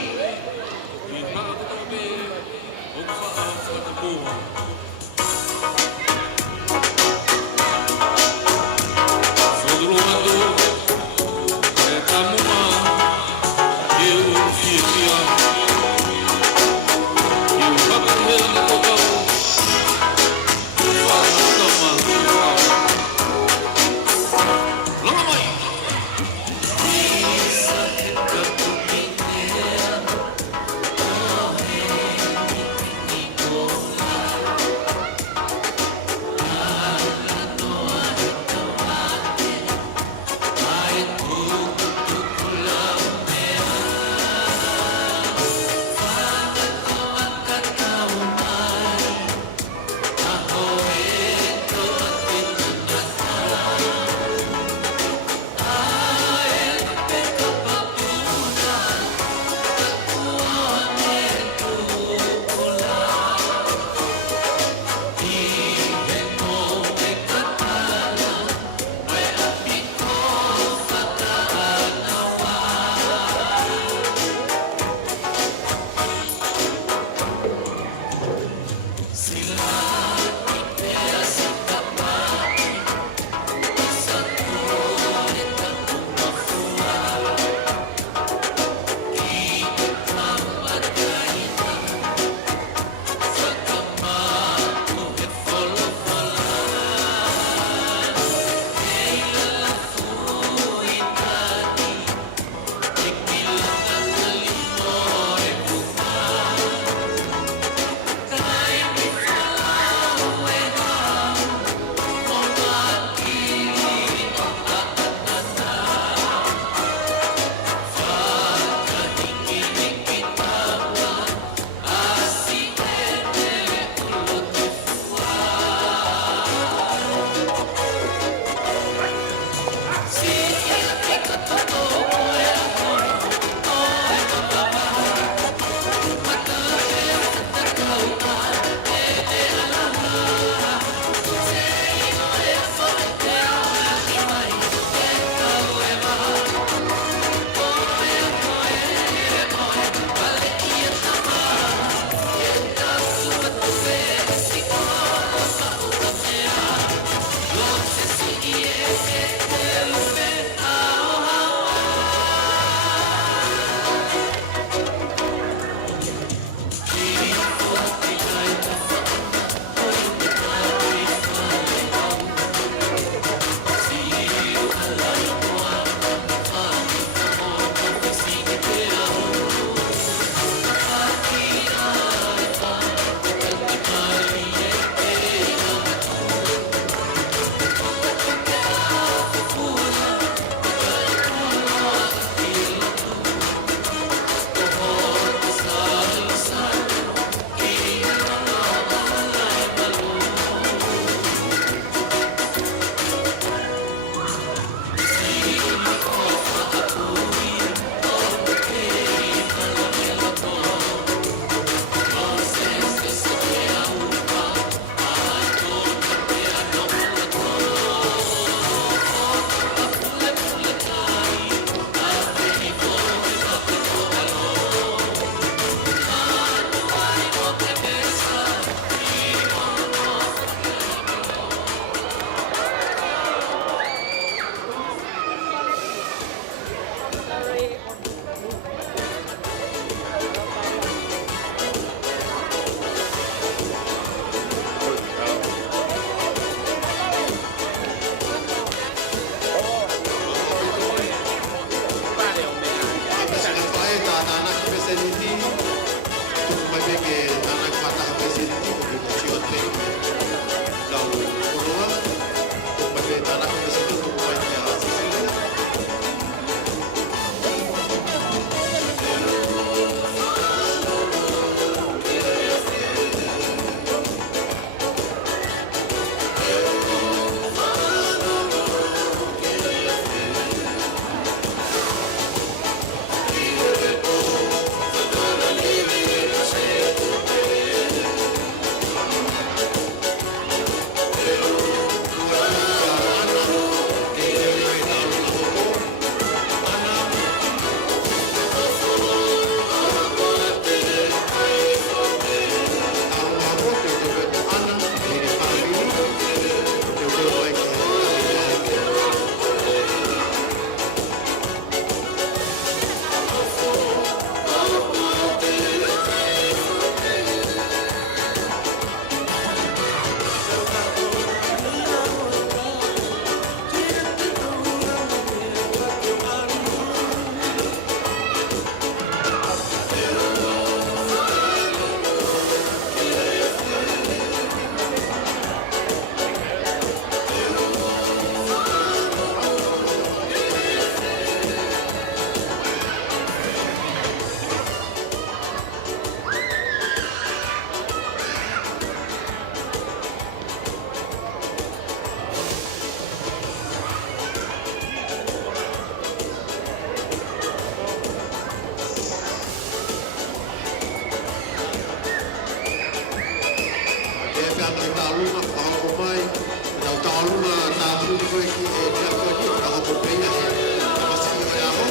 alunga tāpū koe ki e te koe ki ka hoko peia e kapasiki o aho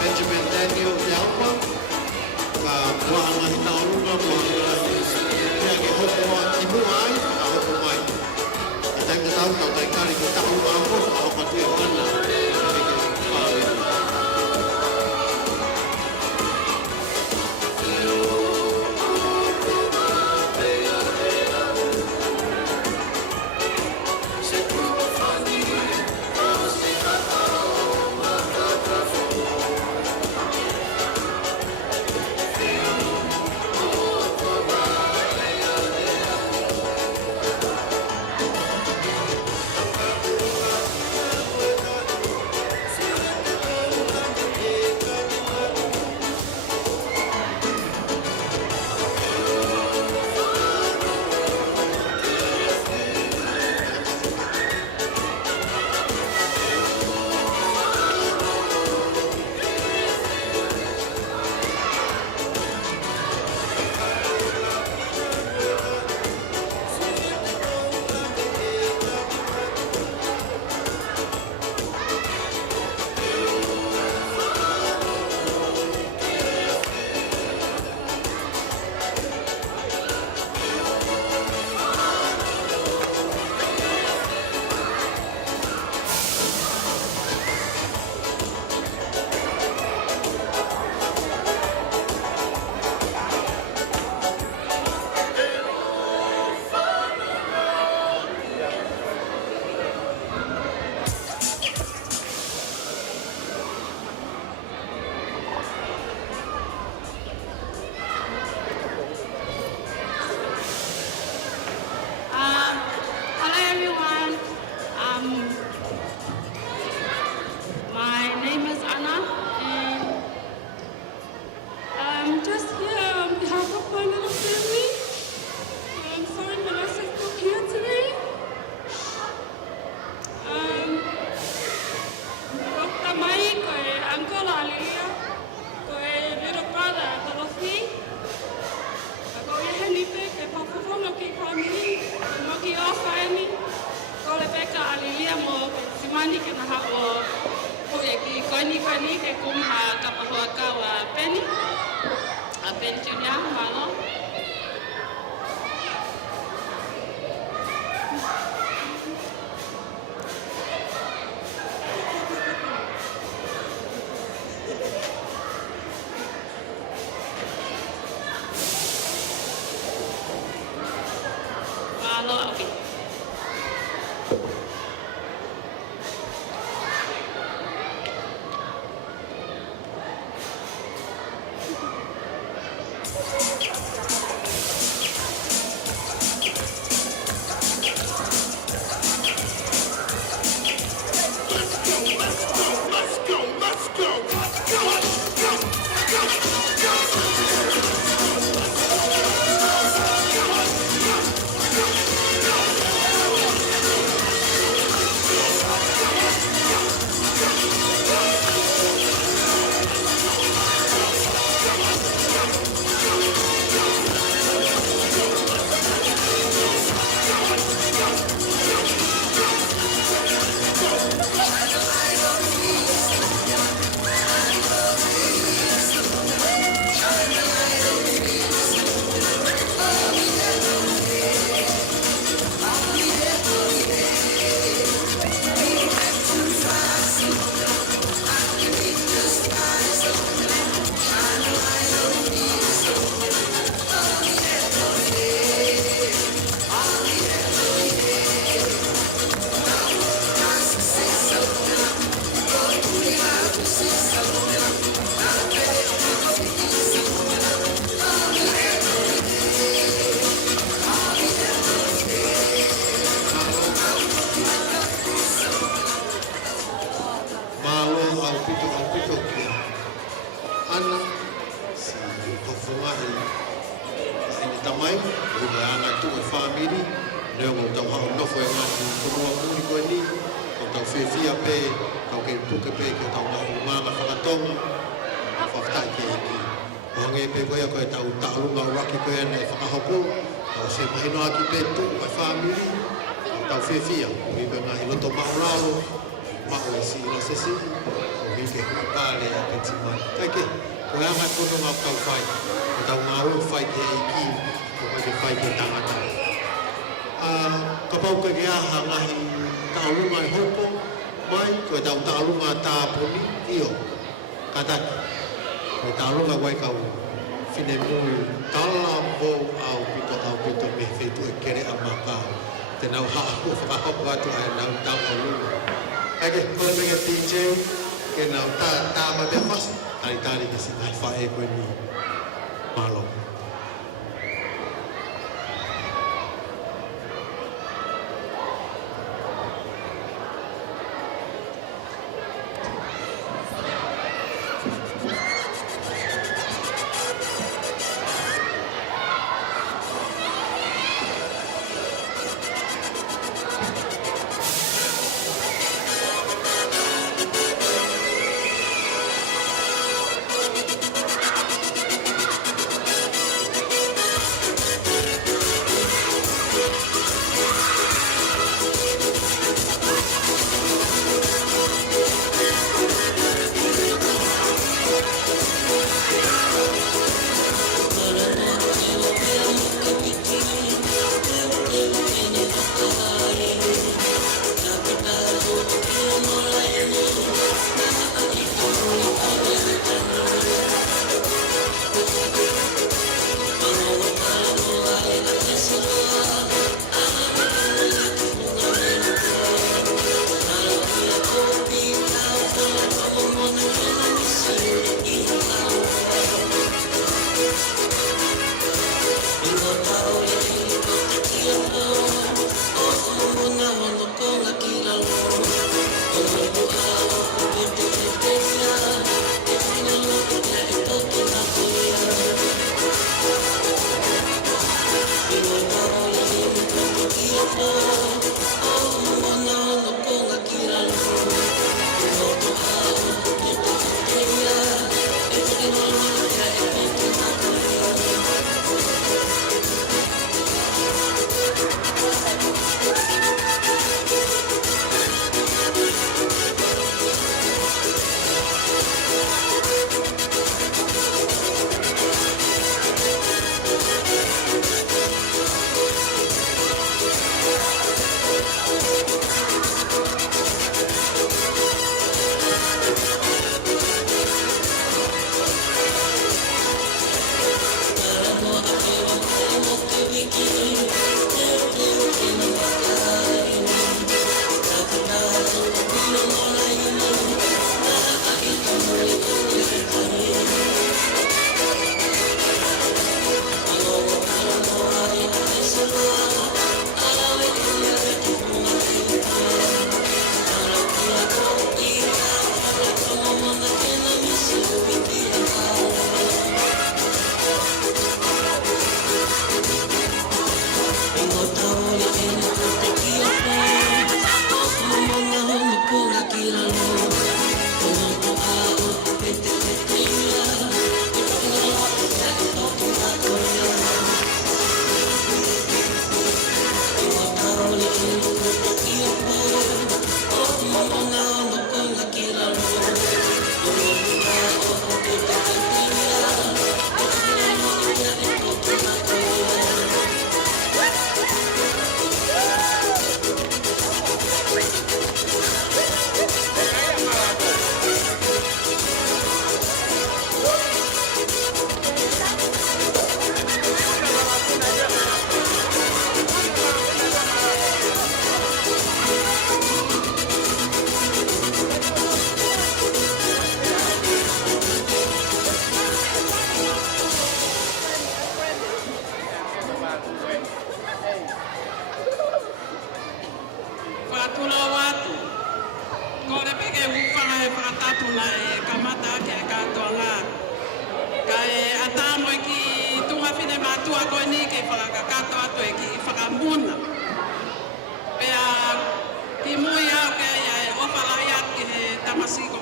Benjamin Daniel te aupa ka kuanga i ta alunga kuanga i pia ke hoko a timu ai ka hoko mai e taika tau tau taikari ki ta alunga ako ka hoko te mana e ke pāweri Hello everyone. My name is Anna, and I'm just here on behalf of my little family. I'm sorry Melissa's not here today. Dr. Mai, koe Uncle Alia, koe little brother Tolofi, koe Henipe, koe Papafonga ki family, Moki o family, koe Rebecca Alilia mo Simani ke naha o koe ki koini ke kumha kapahoa kawa Penny, a Penny Junior, malo. Malo, okay. tamai, o me ana tu e family, leo mo tau hao nofo e ngati kumua muni koe ni, o tau whiwhia pe, tau kei puke pe, ke tau na umanga whakatonga, a whaftai ke eki. O hange pe koe a koe tau taurunga o waki koe nei whakahopo, tau se mahino aki pe tu e family, tau tau whiwhia, o hiwe ngahi loto mauralo, mao e si ilo sesi, o hike hupale a Pensimani. Kaike, koe anga kono ngā kau whai, o tau ngā ui whai ke eiki, o koe ke whai ke tangata. Ka pau ka ke aha ngahi taurunga e hopo, mai, koe tau taurunga tāponi, io, kataki. Koe taurunga wai kau whine mui, tala mo au pito me whetu e kere a maka. Te nau haahu whakahopu atu ai nau tau o lunga. Eke, koe menga DJ, ke nau tāma te whas, tari ke si ngai whae koe ni malo.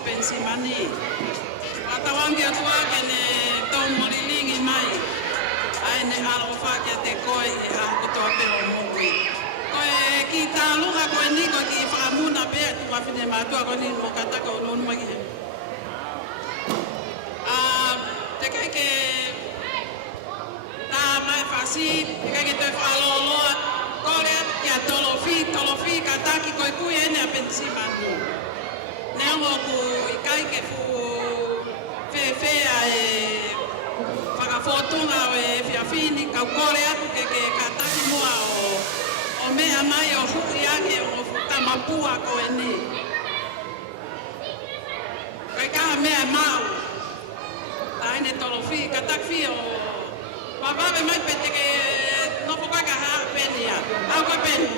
Pensimani. Watawangia tuake ne tau morilingi mai. Ai ne alo whake te koe e ha kutoa peo mungui. Koe ki tālunga koe ni ko ki whakamuna pēr tu whawhine mātua ko ni mo kataka o nonu maki he. Te kai ke tā mai whasi, te kai ke te whaloloa, kore atu ki a tolofi kataki koe kui ene a pensimanu. Nea mo ku i kai ke fu whewhea e whakafotunga o e whiawhini kau kore atu ke kataki mua o mea mai o hui ake o tamapua ko e ni. Kai kaha mea mau. Ta ene tolofi, katakfi o wawawe mai pete ke nopo kaka haa peni ya. Au koe peni.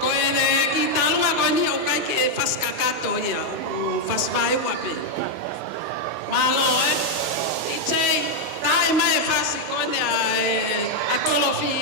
Koe ki talunga koe ni o kai ke whaskakato ia. Whaswai wape. Malo I tei, tae mai whasi koe ni a tolofi.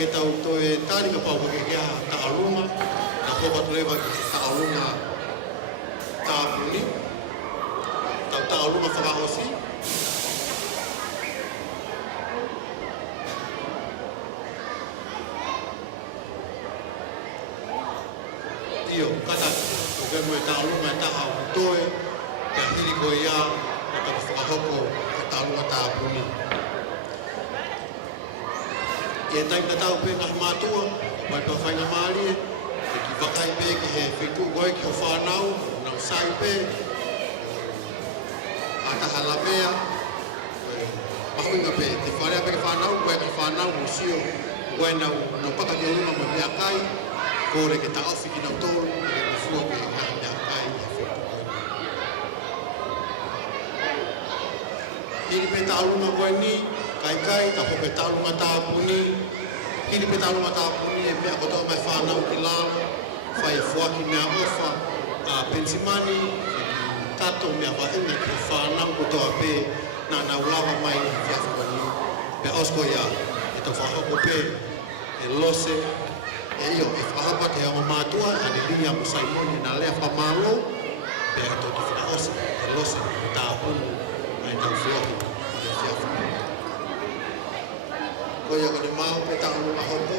Kai tau toe tani ka pau ke kia ta'alunga na hopa tulewa ki ta'alunga ta'apuni tau ta'alunga whakahosi iyo kata o ke moe ta'alunga taha o toe kia hiri ko ia na tau whakahoko ka ta'alunga ta'apuni e tai ka tau pe ngah mātua, mai pa whainga mālie, e ki wakai pe ki he whiku goi ki o whanau, nau sai pe, a taha la mea, mahuinga pe, te wharea pe ki whanau, koe ki whanau, o sio, koe nau paka ki o rima mo mea kai, kore ke ta ofi ki nau tolu, e ke fua ke ngah mea kai, e whiku goi. Hiri pe ta alunga koe ni, kai ta hope talunga tāpuni hiri pe talunga tāpuni e mea kotoa mai whanau ki lana whai fuaki mea ofa a pensimani tato mea wahinga ki whanau kotoa pe na naulawa mai i whiawhikoni pe osko ia e tau whahoko pe e lose e io e whahapa te ama mātua ane lia mo Saimoni na lea whamalo pe to ki fina osa e losa ta pulu mai tau fioki e fiafu ko ia ko ni mau pe ta lu ma hopo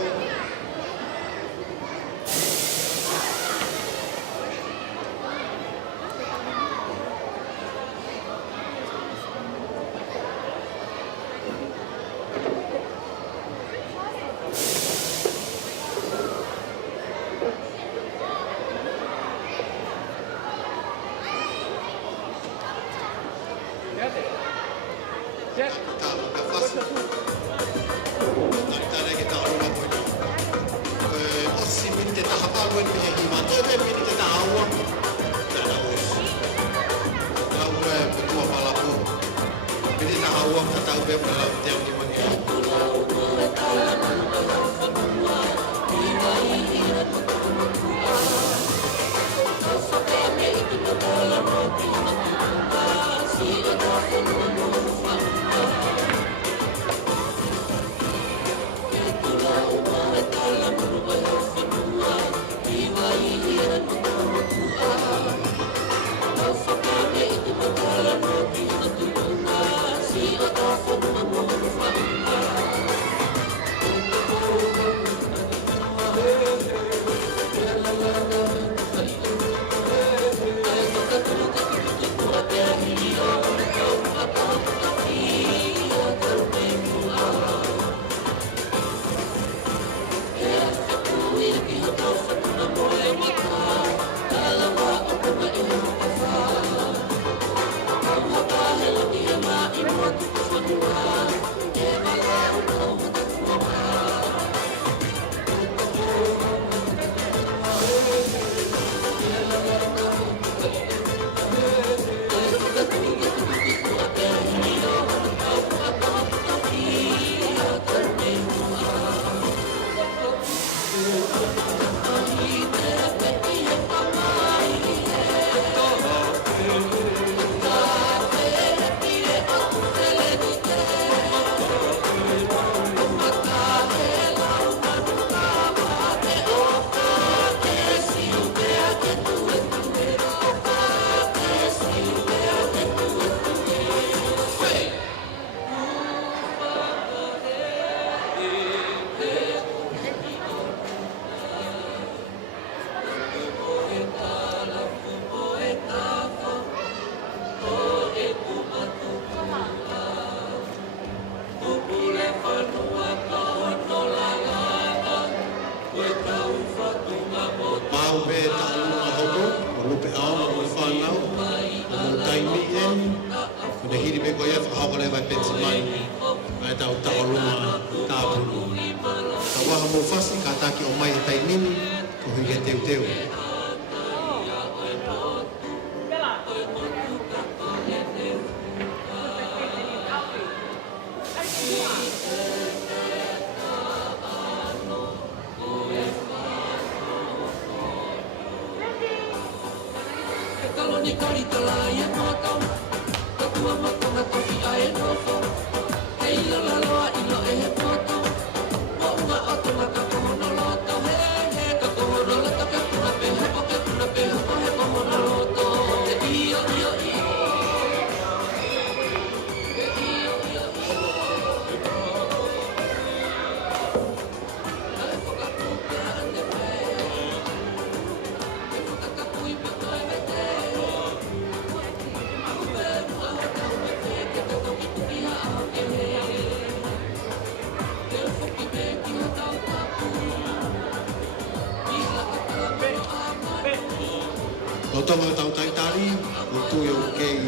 Tonga tau tai tari, o tu yo kei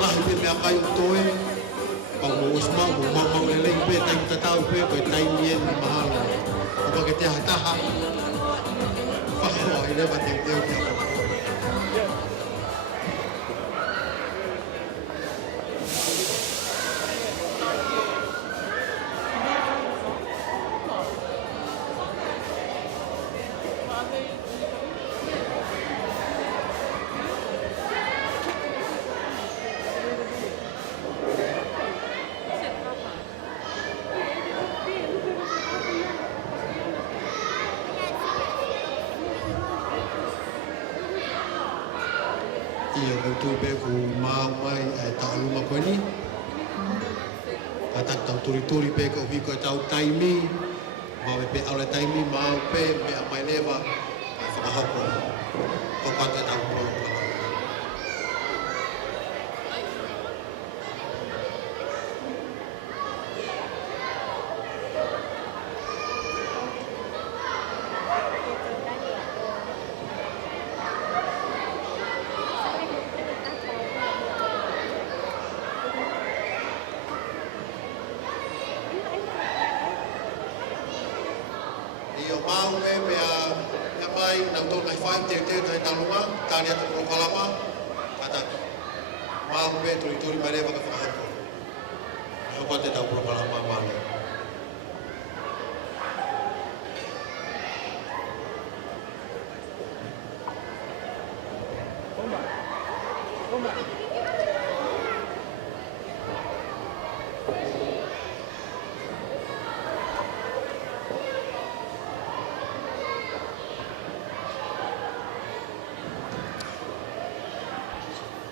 lahi pe mea kai o toe, pau mo usmau, mo mau lele i pe tai tatau pe, koe tai mien mahalo. O pake te hataha, whakaroa i lewa te teo te ako. Ia koutou pe ku mau mai e ta'aluma koe ni. Patak tau turi pe ko hiko e tau taimi. Mau pe aule taimi mau pe me a mai lewa. Ai whakahoko. Hoko ake tau polo polo. Iyo mau me a mai nang tol ngai fai te tai talunga tania te pro kalama kata mau me turi mai lewa ka whakahoko. Hoko te tau pro kalama mai.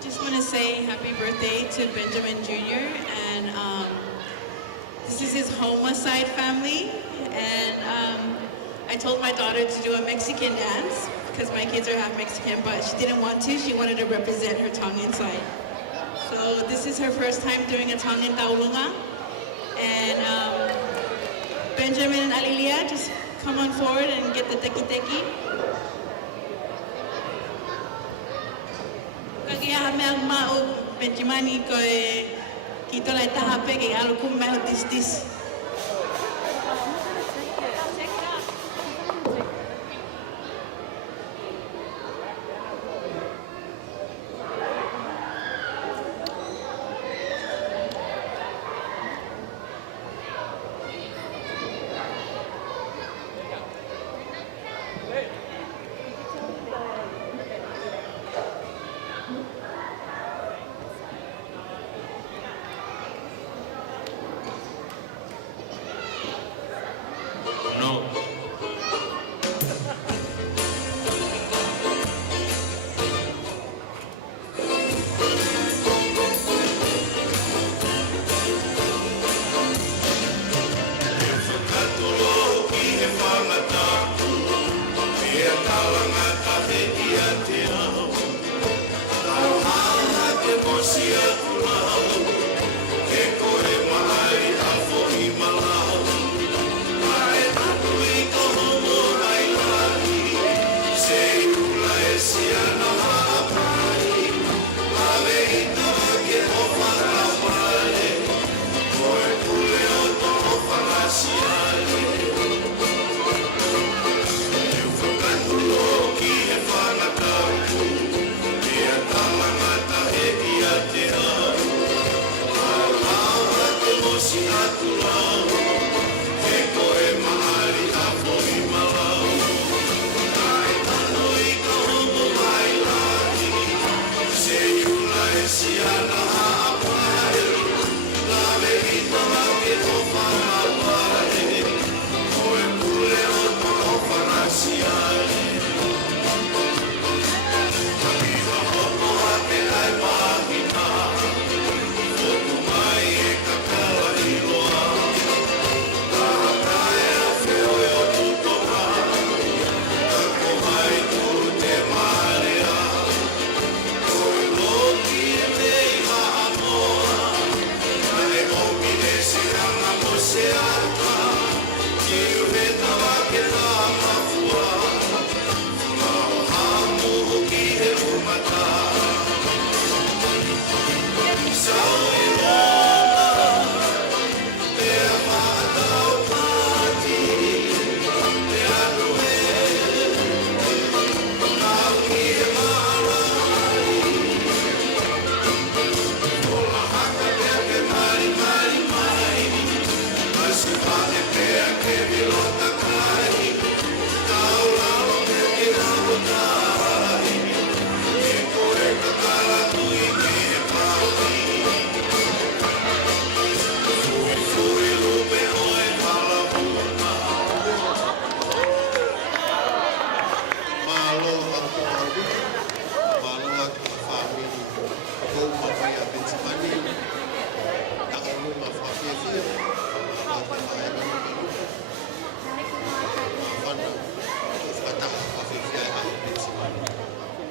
Just want to say happy birthday to Benjamin Jr. and this is his homicide family, and I told my daughter to do a Mexican dance because my kids are half Mexican, but she didn't want to. She wanted to represent her Tongan side. So this is her first time doing a Tongan taulunga, and Benjamin and Alilia, just come on forward and get the teki teki. Kaya hamang mau Benjamini ko kita lai tahape ke alu kumeh dis. Te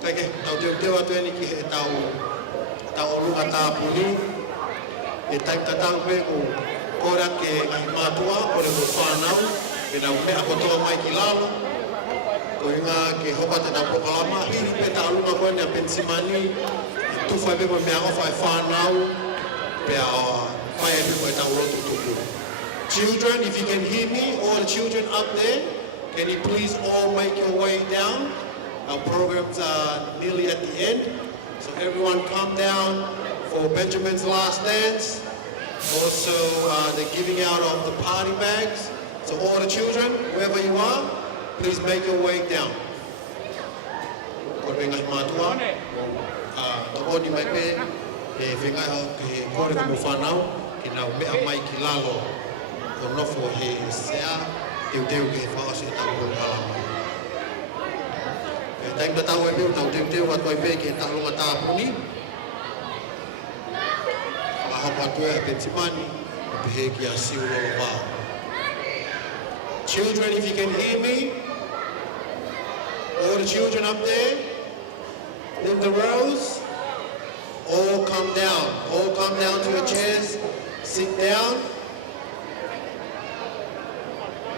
Kai tau te atu eni ki he tau olunga tāpuni. E tai tatau pe ko kora ke ngai mātua, kore ko whanau, e nau mea kotoa mai ki lalo. Ko inga ke hoka te tau pokalama, hiri pe ta alunga koe ni a Pensimani, e tuwhai pe ko mea ofa e whanau, pe a whai e pe ko e tau roto tuku. Children, if you can hear me, all the children up there, can you please all make your way down? Our programs are nearly at the end, so everyone come down for Benjamin's last dance. Also, the giving out of the party bags. So all the children, wherever you are, please make your way down. Kore ngai mātua, toko ni mai pe, e whengai hau ke kore ka mo whanau, ki nau mea mai ki lalo, ko nofo he sea, teu ke he whaose tau ko kalama. E taimta tau e meu, tau teu atu ai pe ke taulunga tāpuni, Children, if you can hear me, all the children up there, in the rows, all come down to your chairs, sit down,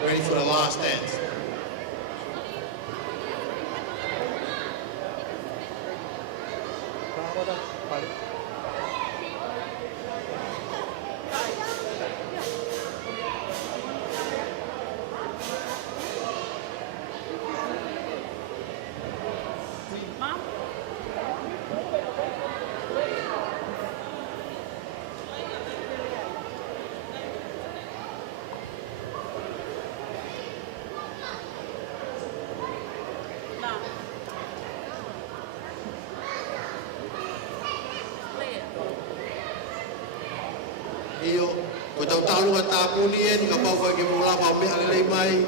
ready for the last dance. Iyo, ko tau talunga tāpuni e, ni ka pau kai ke mula pau me alelei mai,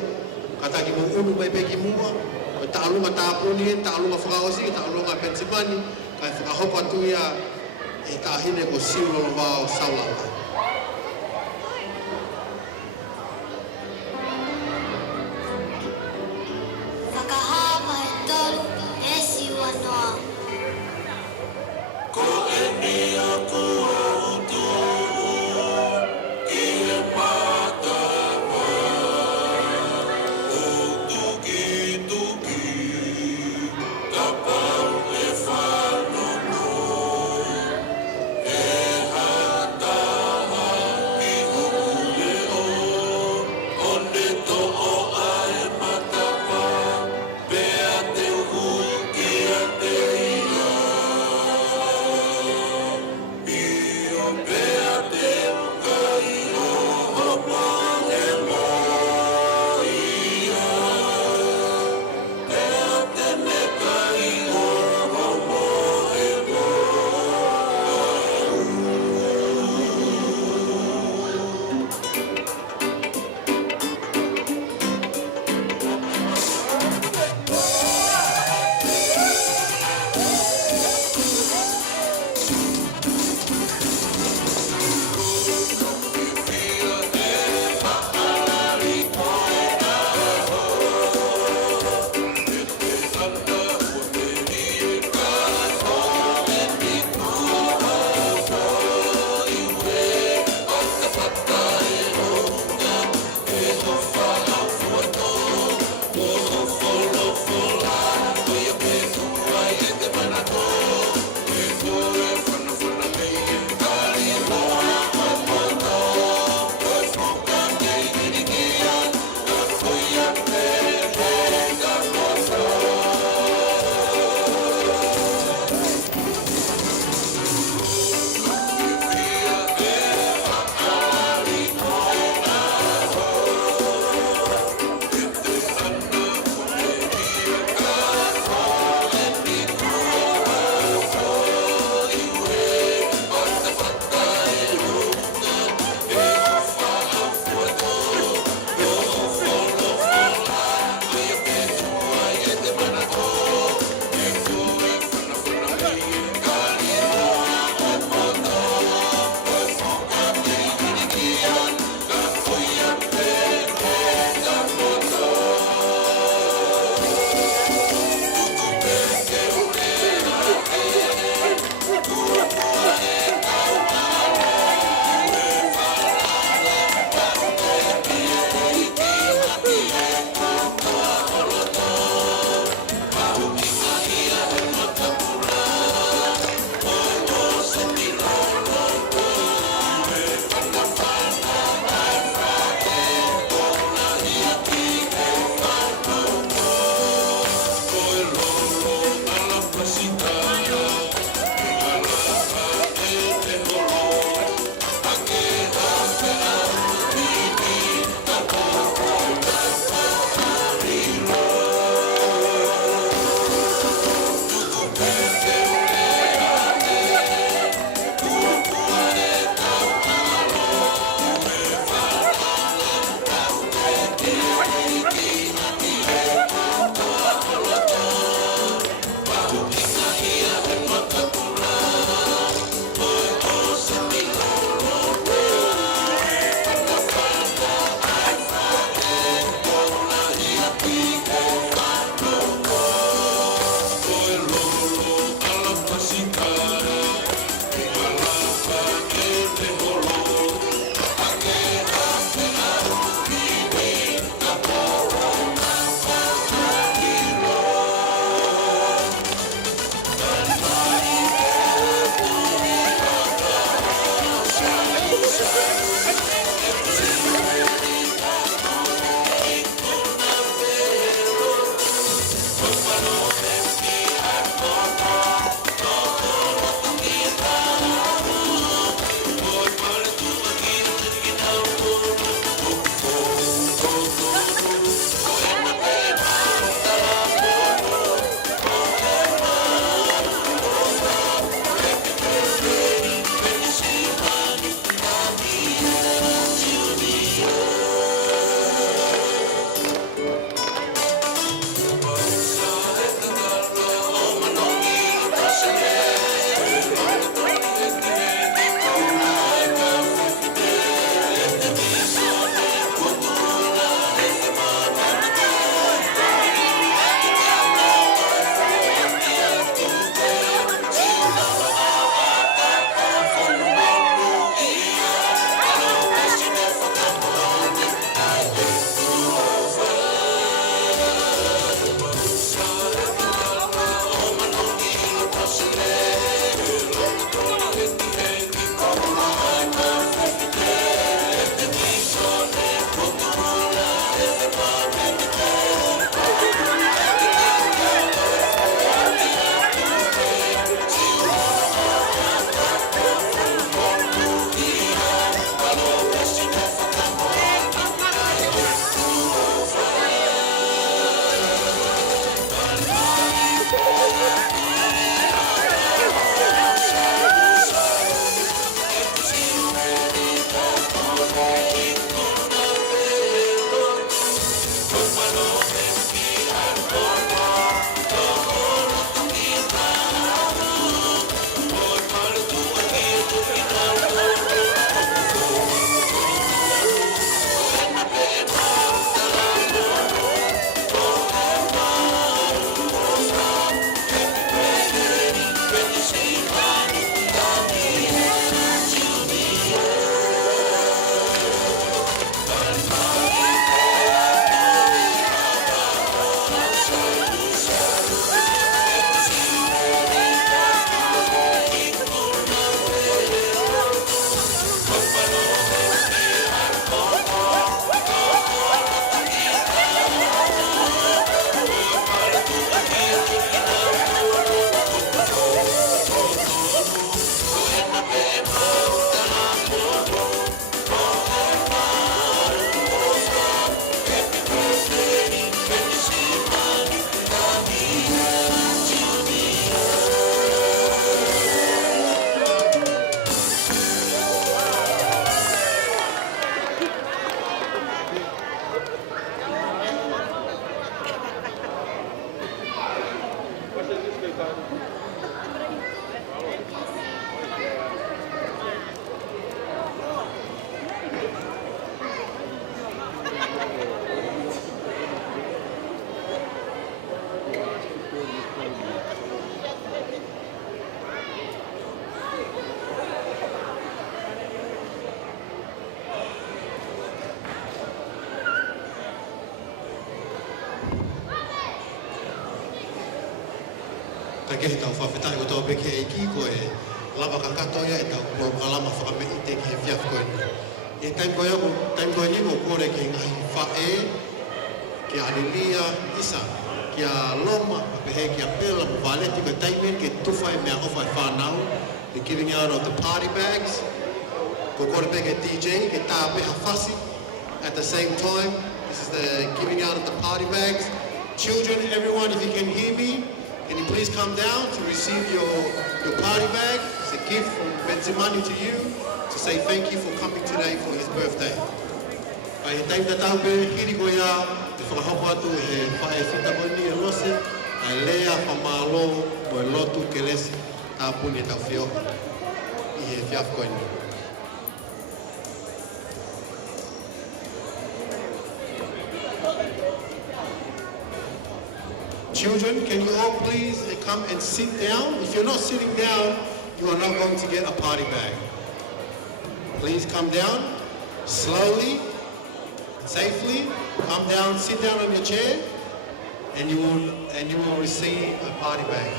kata ki mo unu mai pe ki mua, ko talunga tāpuni e, talunga whakaosi, talunga Pensimani, kai whakahopa tu ia e tāhine ko siulolo wao saulanga. Whakahapa e tolu e siwa noa. Ko e mea kua utu. Take he tau whawhetai ko tau peke e ki ko e lava ka katoia e tau kua kalama whakame i te ki he whiaf koe ni. E taim koe ni mo kore ke ngahi whae, ke Hallelujah isa, ke a loma, pehe ke a pela mo valeti ko taimen ke tuwhai mea ofai whanau, the giving out of the party bags, ko kore peke DJ, ke tā peha whasi. At the same time, this is the giving out of the party bags. Children, everyone, if you can hear me, can you please come down to receive your party bag? It's a gift from Benzimani to you to say thank you for coming today for his birthday. Ai he taim tau pe hiri ko ia te whakahoko atu he whae whitaboni e lose ai lea whamalo mo e lotu ke lesi tā puni e tau whioho i he whiaf koe ni. Children, can you all please come and sit down? If you're not sitting down, you are not going to get a party bag. Please come down, slowly, safely. Come down, sit down on your chair, and you will receive a party bag.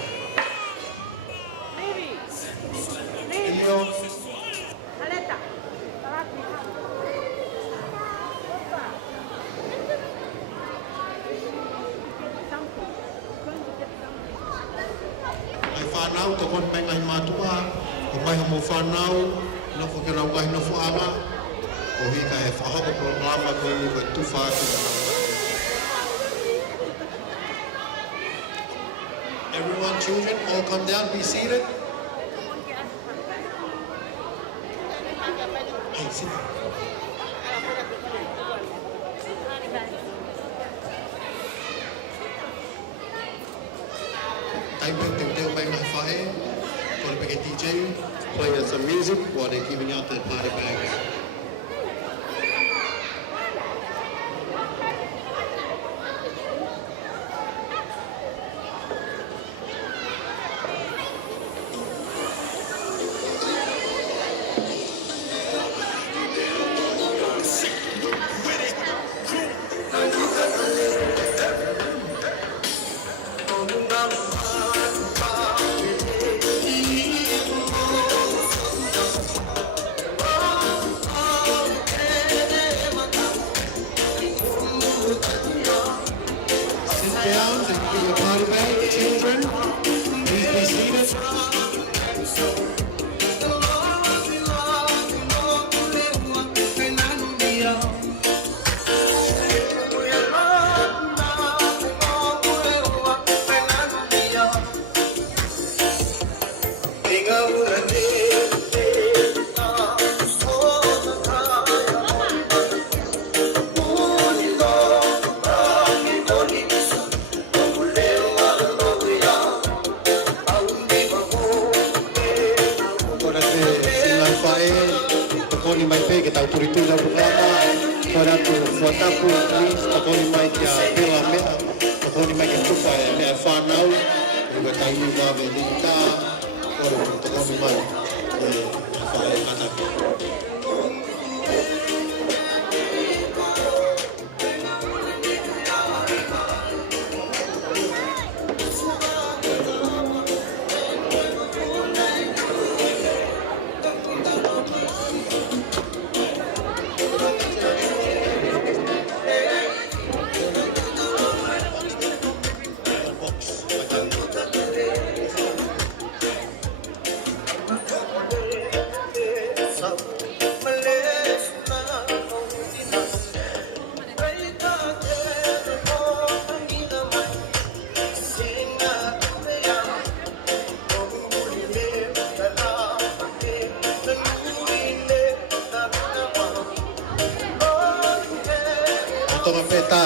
Whanau, te kon penga hi mātua, o mai homo whanau, nofo ke rau gahi nofo ama, o hika he whahoko programa koe ni koe tuwha atu. Everyone, children, all come down, be seated. Hey, sit down. DJ, playing some music while they're giving out the party bags.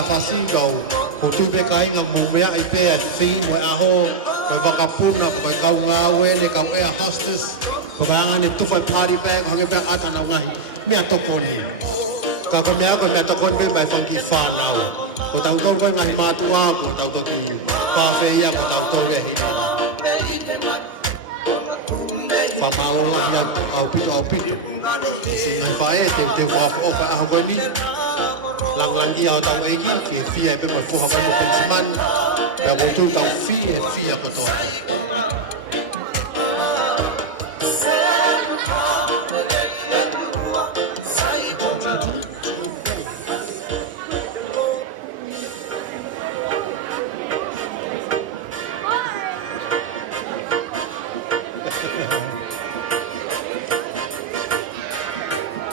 Fasi go, o tu be kai nga mo mea I pe at fi mo aho, ko koe wakapuna, koe kau ngāwene, kau air hostess, koe anga ni tuwhai party bag, hange pia atana ngahi, mea tokoni. Ka koe mea tokoni pe mai whanki whanau. Ko tau tau koe ngahi mātua, ko tau tau ki pāwhea, ko tau tau rea hini. Whamalola hi au pito. Si ngai whae, te whaafo oka aha koe ni. Lang ia o tau eiki, ki e fia e pe mai fuha koe mo pensiman. Pea wotu tau fia ko toa.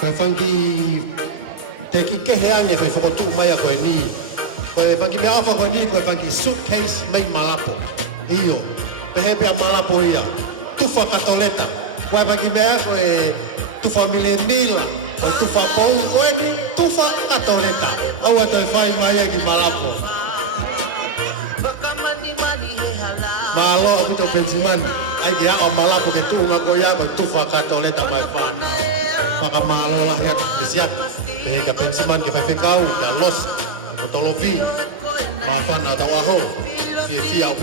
Koe whanki te ki keheange koe whakotu mai a koe ni. Koe whanki mea awha koe ni, koe whanki suitcase mai malapo. Iyo, pehe pia malapo ia. Tufa katoleta. Koe whanki mea koe tufa mila. Koe tufa pou koe ni, tufa katoleta. Aua toi whai mai a ki malapo. Malo a pito pensimani. Ai ki hao malapo ke tuunga koe ia koe tufa katoleta mai whana. Maka malola ya disiat pega pensiman ke fekau ya los motolovi maafan atau aho fia au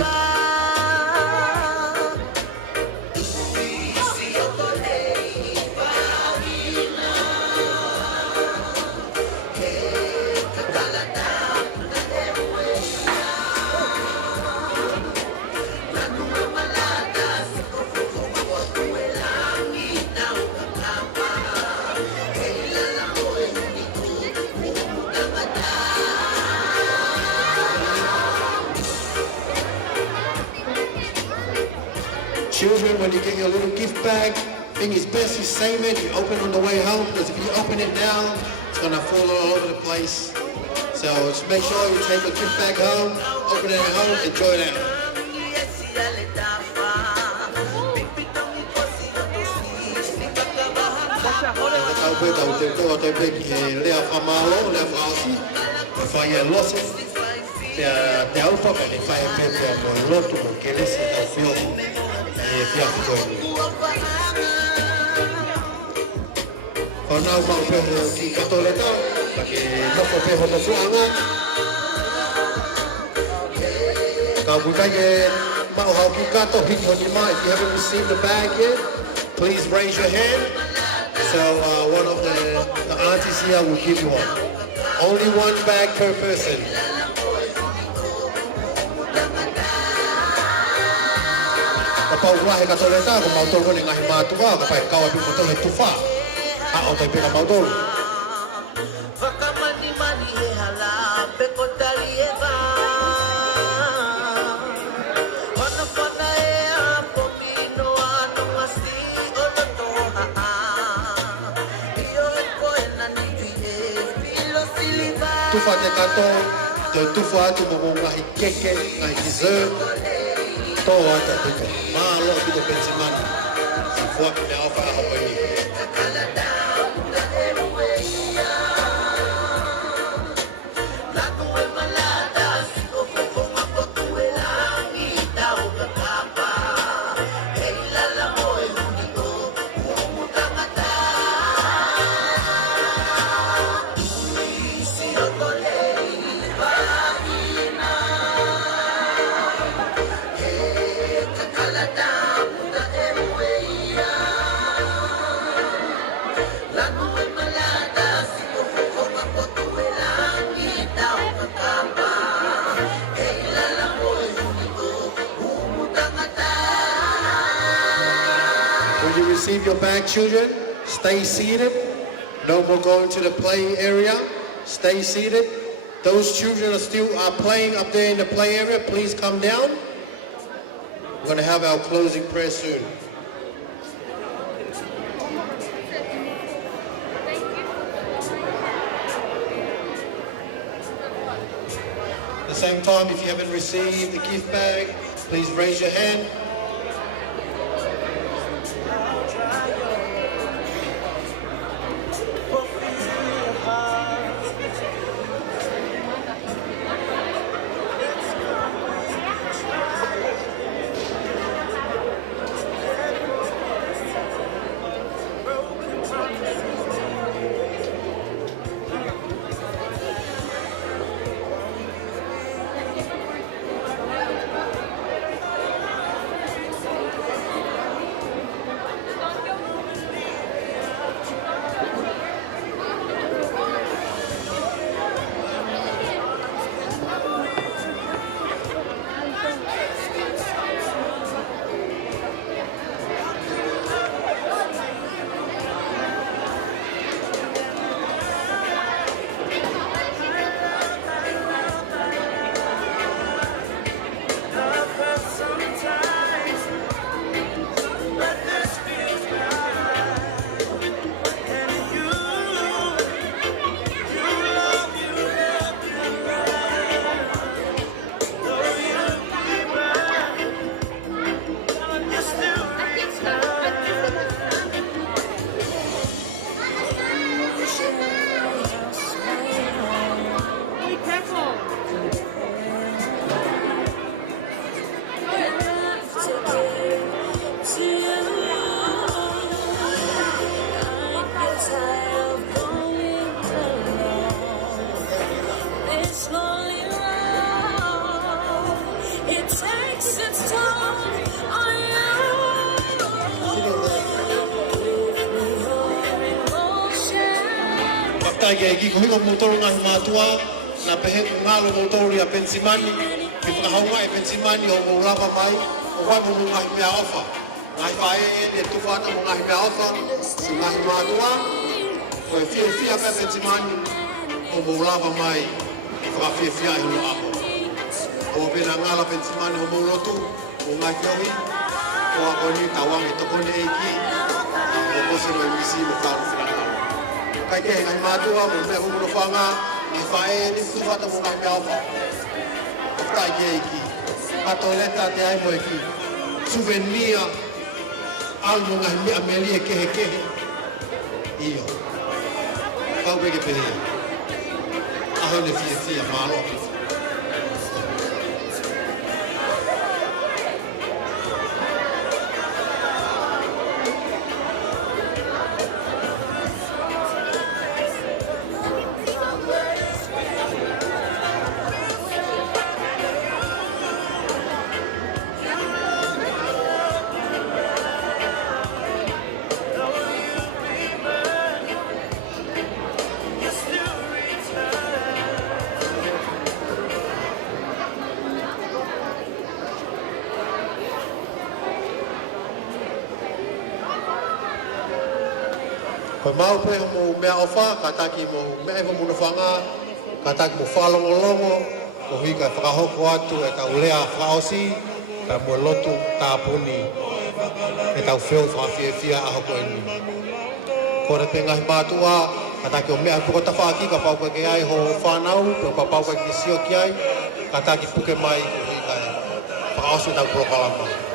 Children, when you get your little gift bag, I think it's best you save it, you open on the way home, because if you open it now, it's going to fall all over the place. So just make sure you take the gift bag home, open it at home, enjoy that. Kau nau mau peho ki katoleta, pake noko peho no fuanga. Kau bukai mau hau ki kato hiki honi mai. If you haven't received the bag yet, please raise your hand. So one of the aunties here will give you one. Only one bag per person. Kapau wahe katoleta, ko mau toko ni ngahi mātua, kapai kau api moto he tufa. Hao tai peka mau tolu. Tufa te kato, te tufa atu mo ngahi keke, ngahi dessert. Tō ata tuka, mālo ki te pensimani. Si fuaki me awha aho koe ni. When you receive your bag, children, stay seated. No more going to the play area. Stay seated. Those children are playing up there in the play area. Please come down. We're going to have our closing prayer soon. At the same time, if you haven't received the gift bag, please raise your hand. Paktai ke iki ko hingo motor nga matua na pehe ngalo motor ya Pensimani ki whakahaunga e Pensimani o maulapa mai o wai mo ngai mea ofa ngai whae e tu whata mo ngai mea ofa si ngai matua ko e fia pe Pensimani o maulapa mai ki whakawhia i hulu apo o pena ngala Pensimani o maulotu o ngai whiohi o a koni tawang e tokone e ki o kose no e misi mo karu whiranga kai ke ngai matua mo me ho no fanga e fae ni tu fata mo ngai me alfa kai ke iki patoleta te ai mo iki souvenir al mo ngai me amelie ke io kau ke pe aho ne fia malo Ko mau pe mo mea ofa kataki mo mea mo no fanga kataki mo falongolongo ko hika whakahoko atu e ka ulea whaosi ka mo lotu tāpuni e tau whio whawhiawhia aho ko eni. Ko re te ngahi mātua kataki o mea puko tawhaki ka pauka ke ai ho whanau ka pauka ki sio ki ai kataki puke mai ko hika whaosi tau prokalama.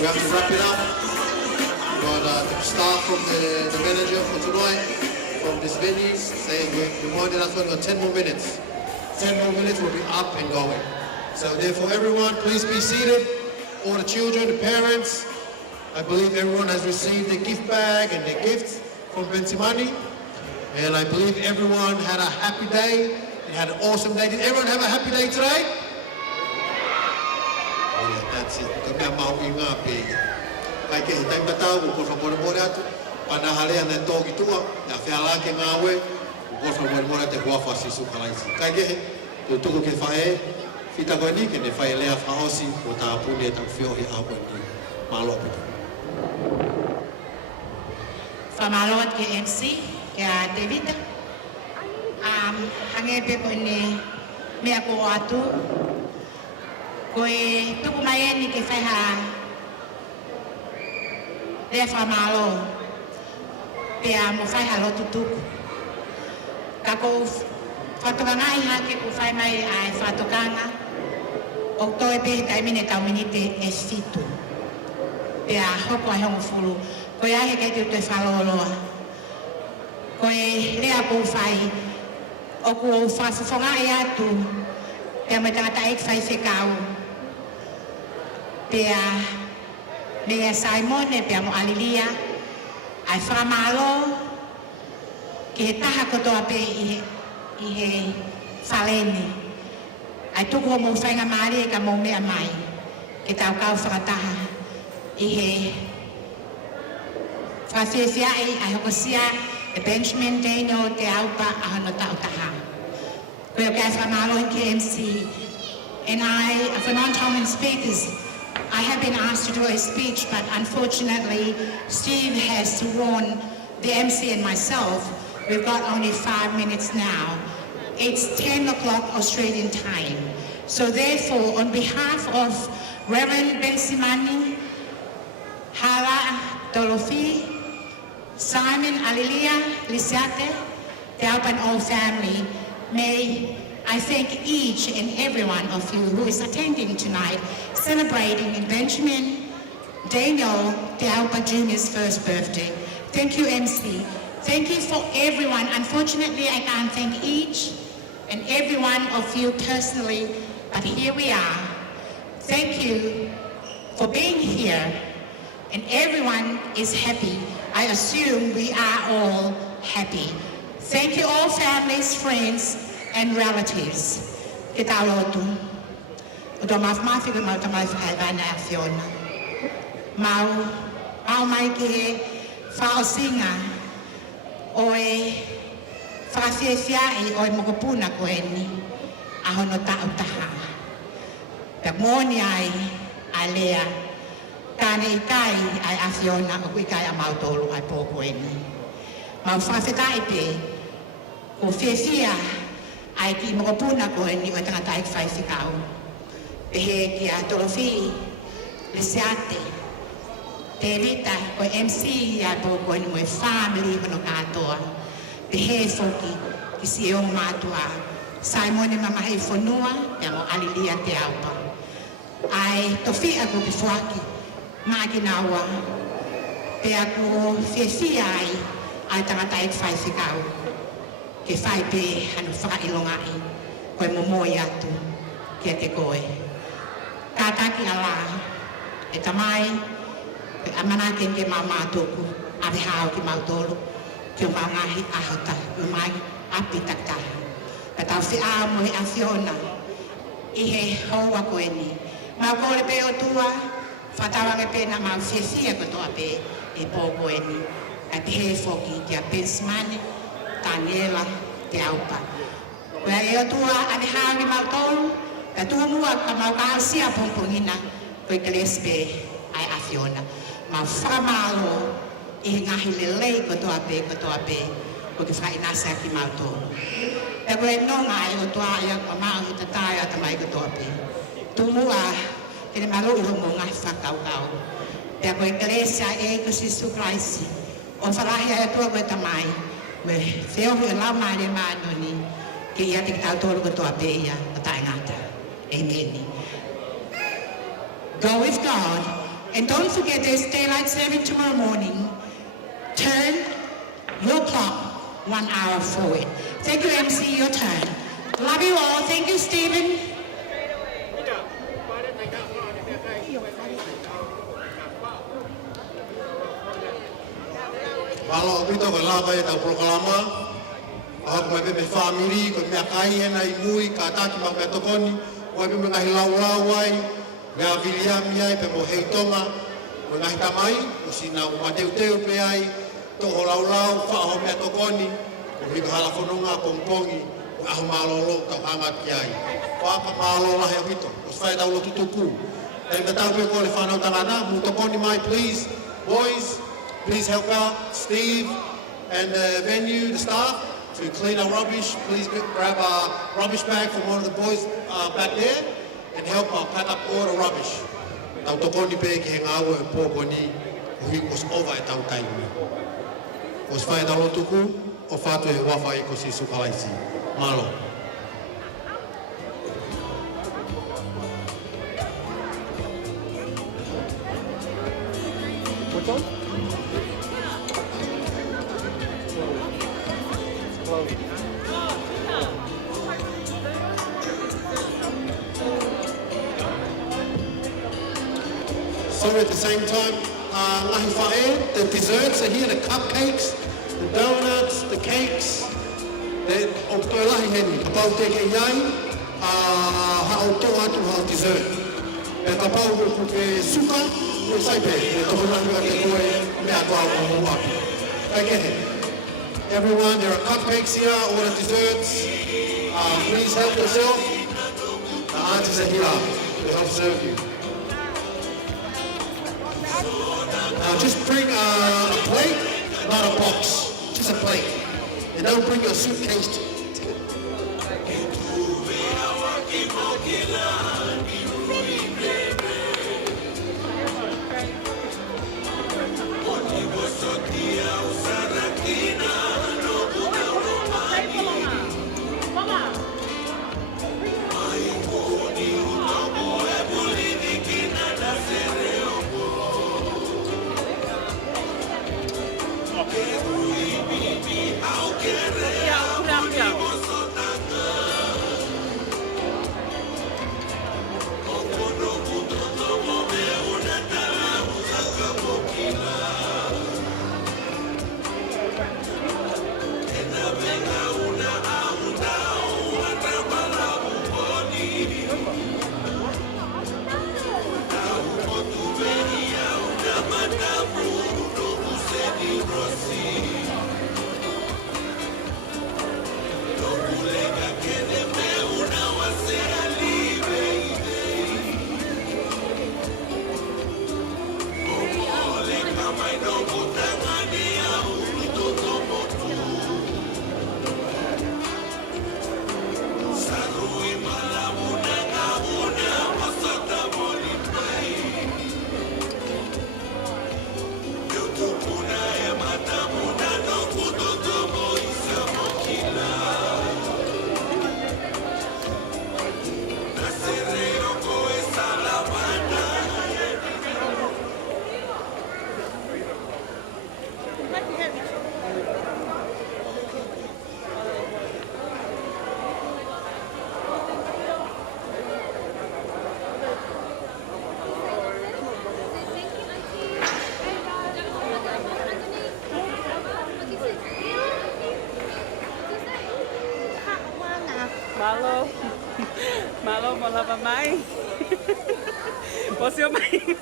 We have to wrap it up. But the staff from the manager for tonight, from this venue, saying we wanted us to go 10 more minutes. 10 more minutes, we'll be up and going. So therefore, everyone, please be seated. All the children, the parents. I believe everyone has received a gift bag and their gifts from Pensimani. And I believe everyone had a happy day. They had an awesome day. Did everyone have a happy day today? Oh yeah, that's it. Kami mau ingat pe. Kai ke hitai batau ko fa mo mo atu. Pana hale ana togi tua. Ya fe ala ke ngawe. Ko fa mo te hua fa sisu kalaisi. Kai ke tu tuku ke fae. Fita ko ni ke ne fae lea fa osi ko ta pune ta fio hi apo ni. Malo pe. Famalawat ke MC ke David. Hange pe ko ni me ako atu Ko e tuku mai eni ke whaiha lea whamalo. Pea mo whaiha lotu tuku. Ka ko whatonga iha ke ko whai mai ai whatokanga. O toi pe taimine tau minite e fitu. Pea hoko ai hongo fulu. Ko e ahe kei te te whaloloa. Ko e lea ko whai. O ko whafonga i atu. Pea me tangata ek whai whekau. Pea lea Simone pea mo alilia. Ai whamalo. Ki he taha kotoa pe i he whaleni. Ai tuku ho mo whainga maari e ka mo mea mai. Ke tau kau whakataha. I he whawhiawhia ai hoko sia e Benjamin Daniel te aupa a hono tau taha. Koe o kai whamalo i KMC. And for non-Tongan speakers, I have been asked to do a speech, but unfortunately, Steve has to warn the MC and myself. We've got only 5 minutes now. It's 10 o'clock Australian time. So therefore, on behalf of Reverend Bensimani, Hala Dolofi, Simon Alilia Lisiate, the Alban All family, may I thank each and every one of you who is attending tonight, celebrating Benjamin Daniel Teaupa Jr.'s first birthday. Thank you, MC. Thank you for everyone. Unfortunately, I can't thank each and every one of you personally, but here we are. Thank you for being here, and everyone is happy. I assume we are all happy. Thank you all families, friends, and relatives. Ke tau lotu. O tō mawhimawhi ka mau tamai whakaiwana a Fiona. Mau mai ke he whaosinga o e whawhiawhiai o e mokopuna ko e ni a hono tau taha. Pea mōni ai a lea. Kāne i kai ai a Fiona o kui kai a mau tōlu ai pōko e ni. Mau whawhetai pe ko whiawhia ai ki mokopuna ko e ni o tangata i whaiwhikau. Pehe ki a Dolofi, Lisiate, te rita ko MC a pōko e ni mo e family hono katoa. Pehe foki ki si e o mātua. Simone mamahi whanua, pia mo alilia te aupa. Ai tofi a ko ki whaki, maa ki naua. Pea ko whiawhia ai tangata i whaiwhikau. Ke whai pe hanu whakailongai, koe momoi atu, kia te koe. Ka taki ala, e tamai, koe amanake ke mau mātoku, awe hao ki mau tolu, ki o mau ngahi ahota, o mai api taktaha. Ka tau whia mo he a Fiona, i he hoa koe ni. Mau kore pe o tua, whatawange pe na mau whiawhia kotoa pe, e pō koe ni. Ai te he whoki kia Bensimani, Daniela te aupa. Koe e o tua ane haangi mau tolu, ka tua mua ka mau kāsia pompongina, koe kalespe ai a Fiona. Mau whamalo i he ngahi lelei kotoa pe, ko ke whainasa ki mau tolu. E koe nonga e o tua ia ko mau i tatai a tamai kotoa pe. Tu mua, kene malo i hongo ngahi whakaukau. E koe kalesia e ko Sisu Kraisi, o whalahi a tua koe tamai, me wheo hui lau maare maanoni ke ia te tau tōru katoa pe ia a tae ngata. Amen. Go with God. And don't forget there's daylight saving tomorrow morning. Turn your clock 1 hour forward. Thank you, MC, your turn. Love you all. Thank you, Stephen. Malo pito ko lava e tau proklama. Ako mai pe me family ko me akai hena i mui ka taki ma me tokoni. Ko pe me ngahi lau ai. Me a William ai pe mo hei tonga. Mo ngahi tamai o sina o mateu teu pe ai. To ho lau fa ho me tokoni. Ko mi ka hala fononga pongpongi. Ko aho malolo tau hanga ki ai. Ko aka malolo he pito. Ko fai tau lo tutuku. Dai me tau pe ko le whanau tangana. Mu tokoni mai please. Boys. Please help out Steve and the venue, the staff, to clean our rubbish. Please grab a rubbish bag from one of the boys back there. and help pack up all the rubbish. Tau tokoni pe ki he ngāua e pōkoni o hi was over e tau taimi. Was whae talo tuku o whātu he wafa e ko si sukalaisi. Malo. So at the same time, ngahi whae, the desserts are here, the cupcakes, the donuts, the cakes. O toi lahi heni, ka pau teke iai, ha o tō atu ha o dessert. E ka pau ku ke suka, e saipe, e tohu nanga te koe, mea kua o mo api. Kai kehe. Everyone, there are cupcakes here, all the desserts. Please help yourself. The aunties are here to help serve you. Now just bring a plate, not a box, just a plate. And don't bring your suitcase. Malo. Malo malava mai. What's your name?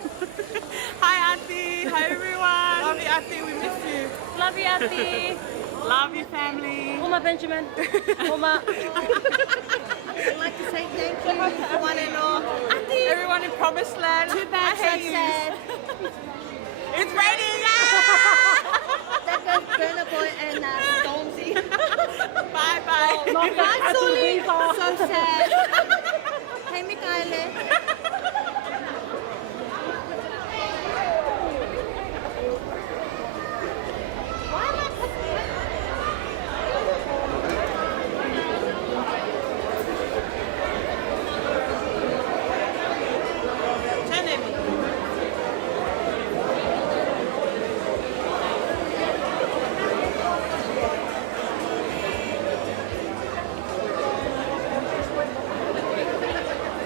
Hi Auntie. Hi everyone. Love you Auntie. We miss you. Love you, Auntie. Love you family. Oma Benjamin. Oma. I'd like to say thank you to one and all. Auntie. Everyone in Promised Land. Too bad, I hate so you. sad. It's raining. Yeah! That goes Burner Boy and Stormzy. Bye bye. Bye, Sully. So sad. Hey, Mikaele.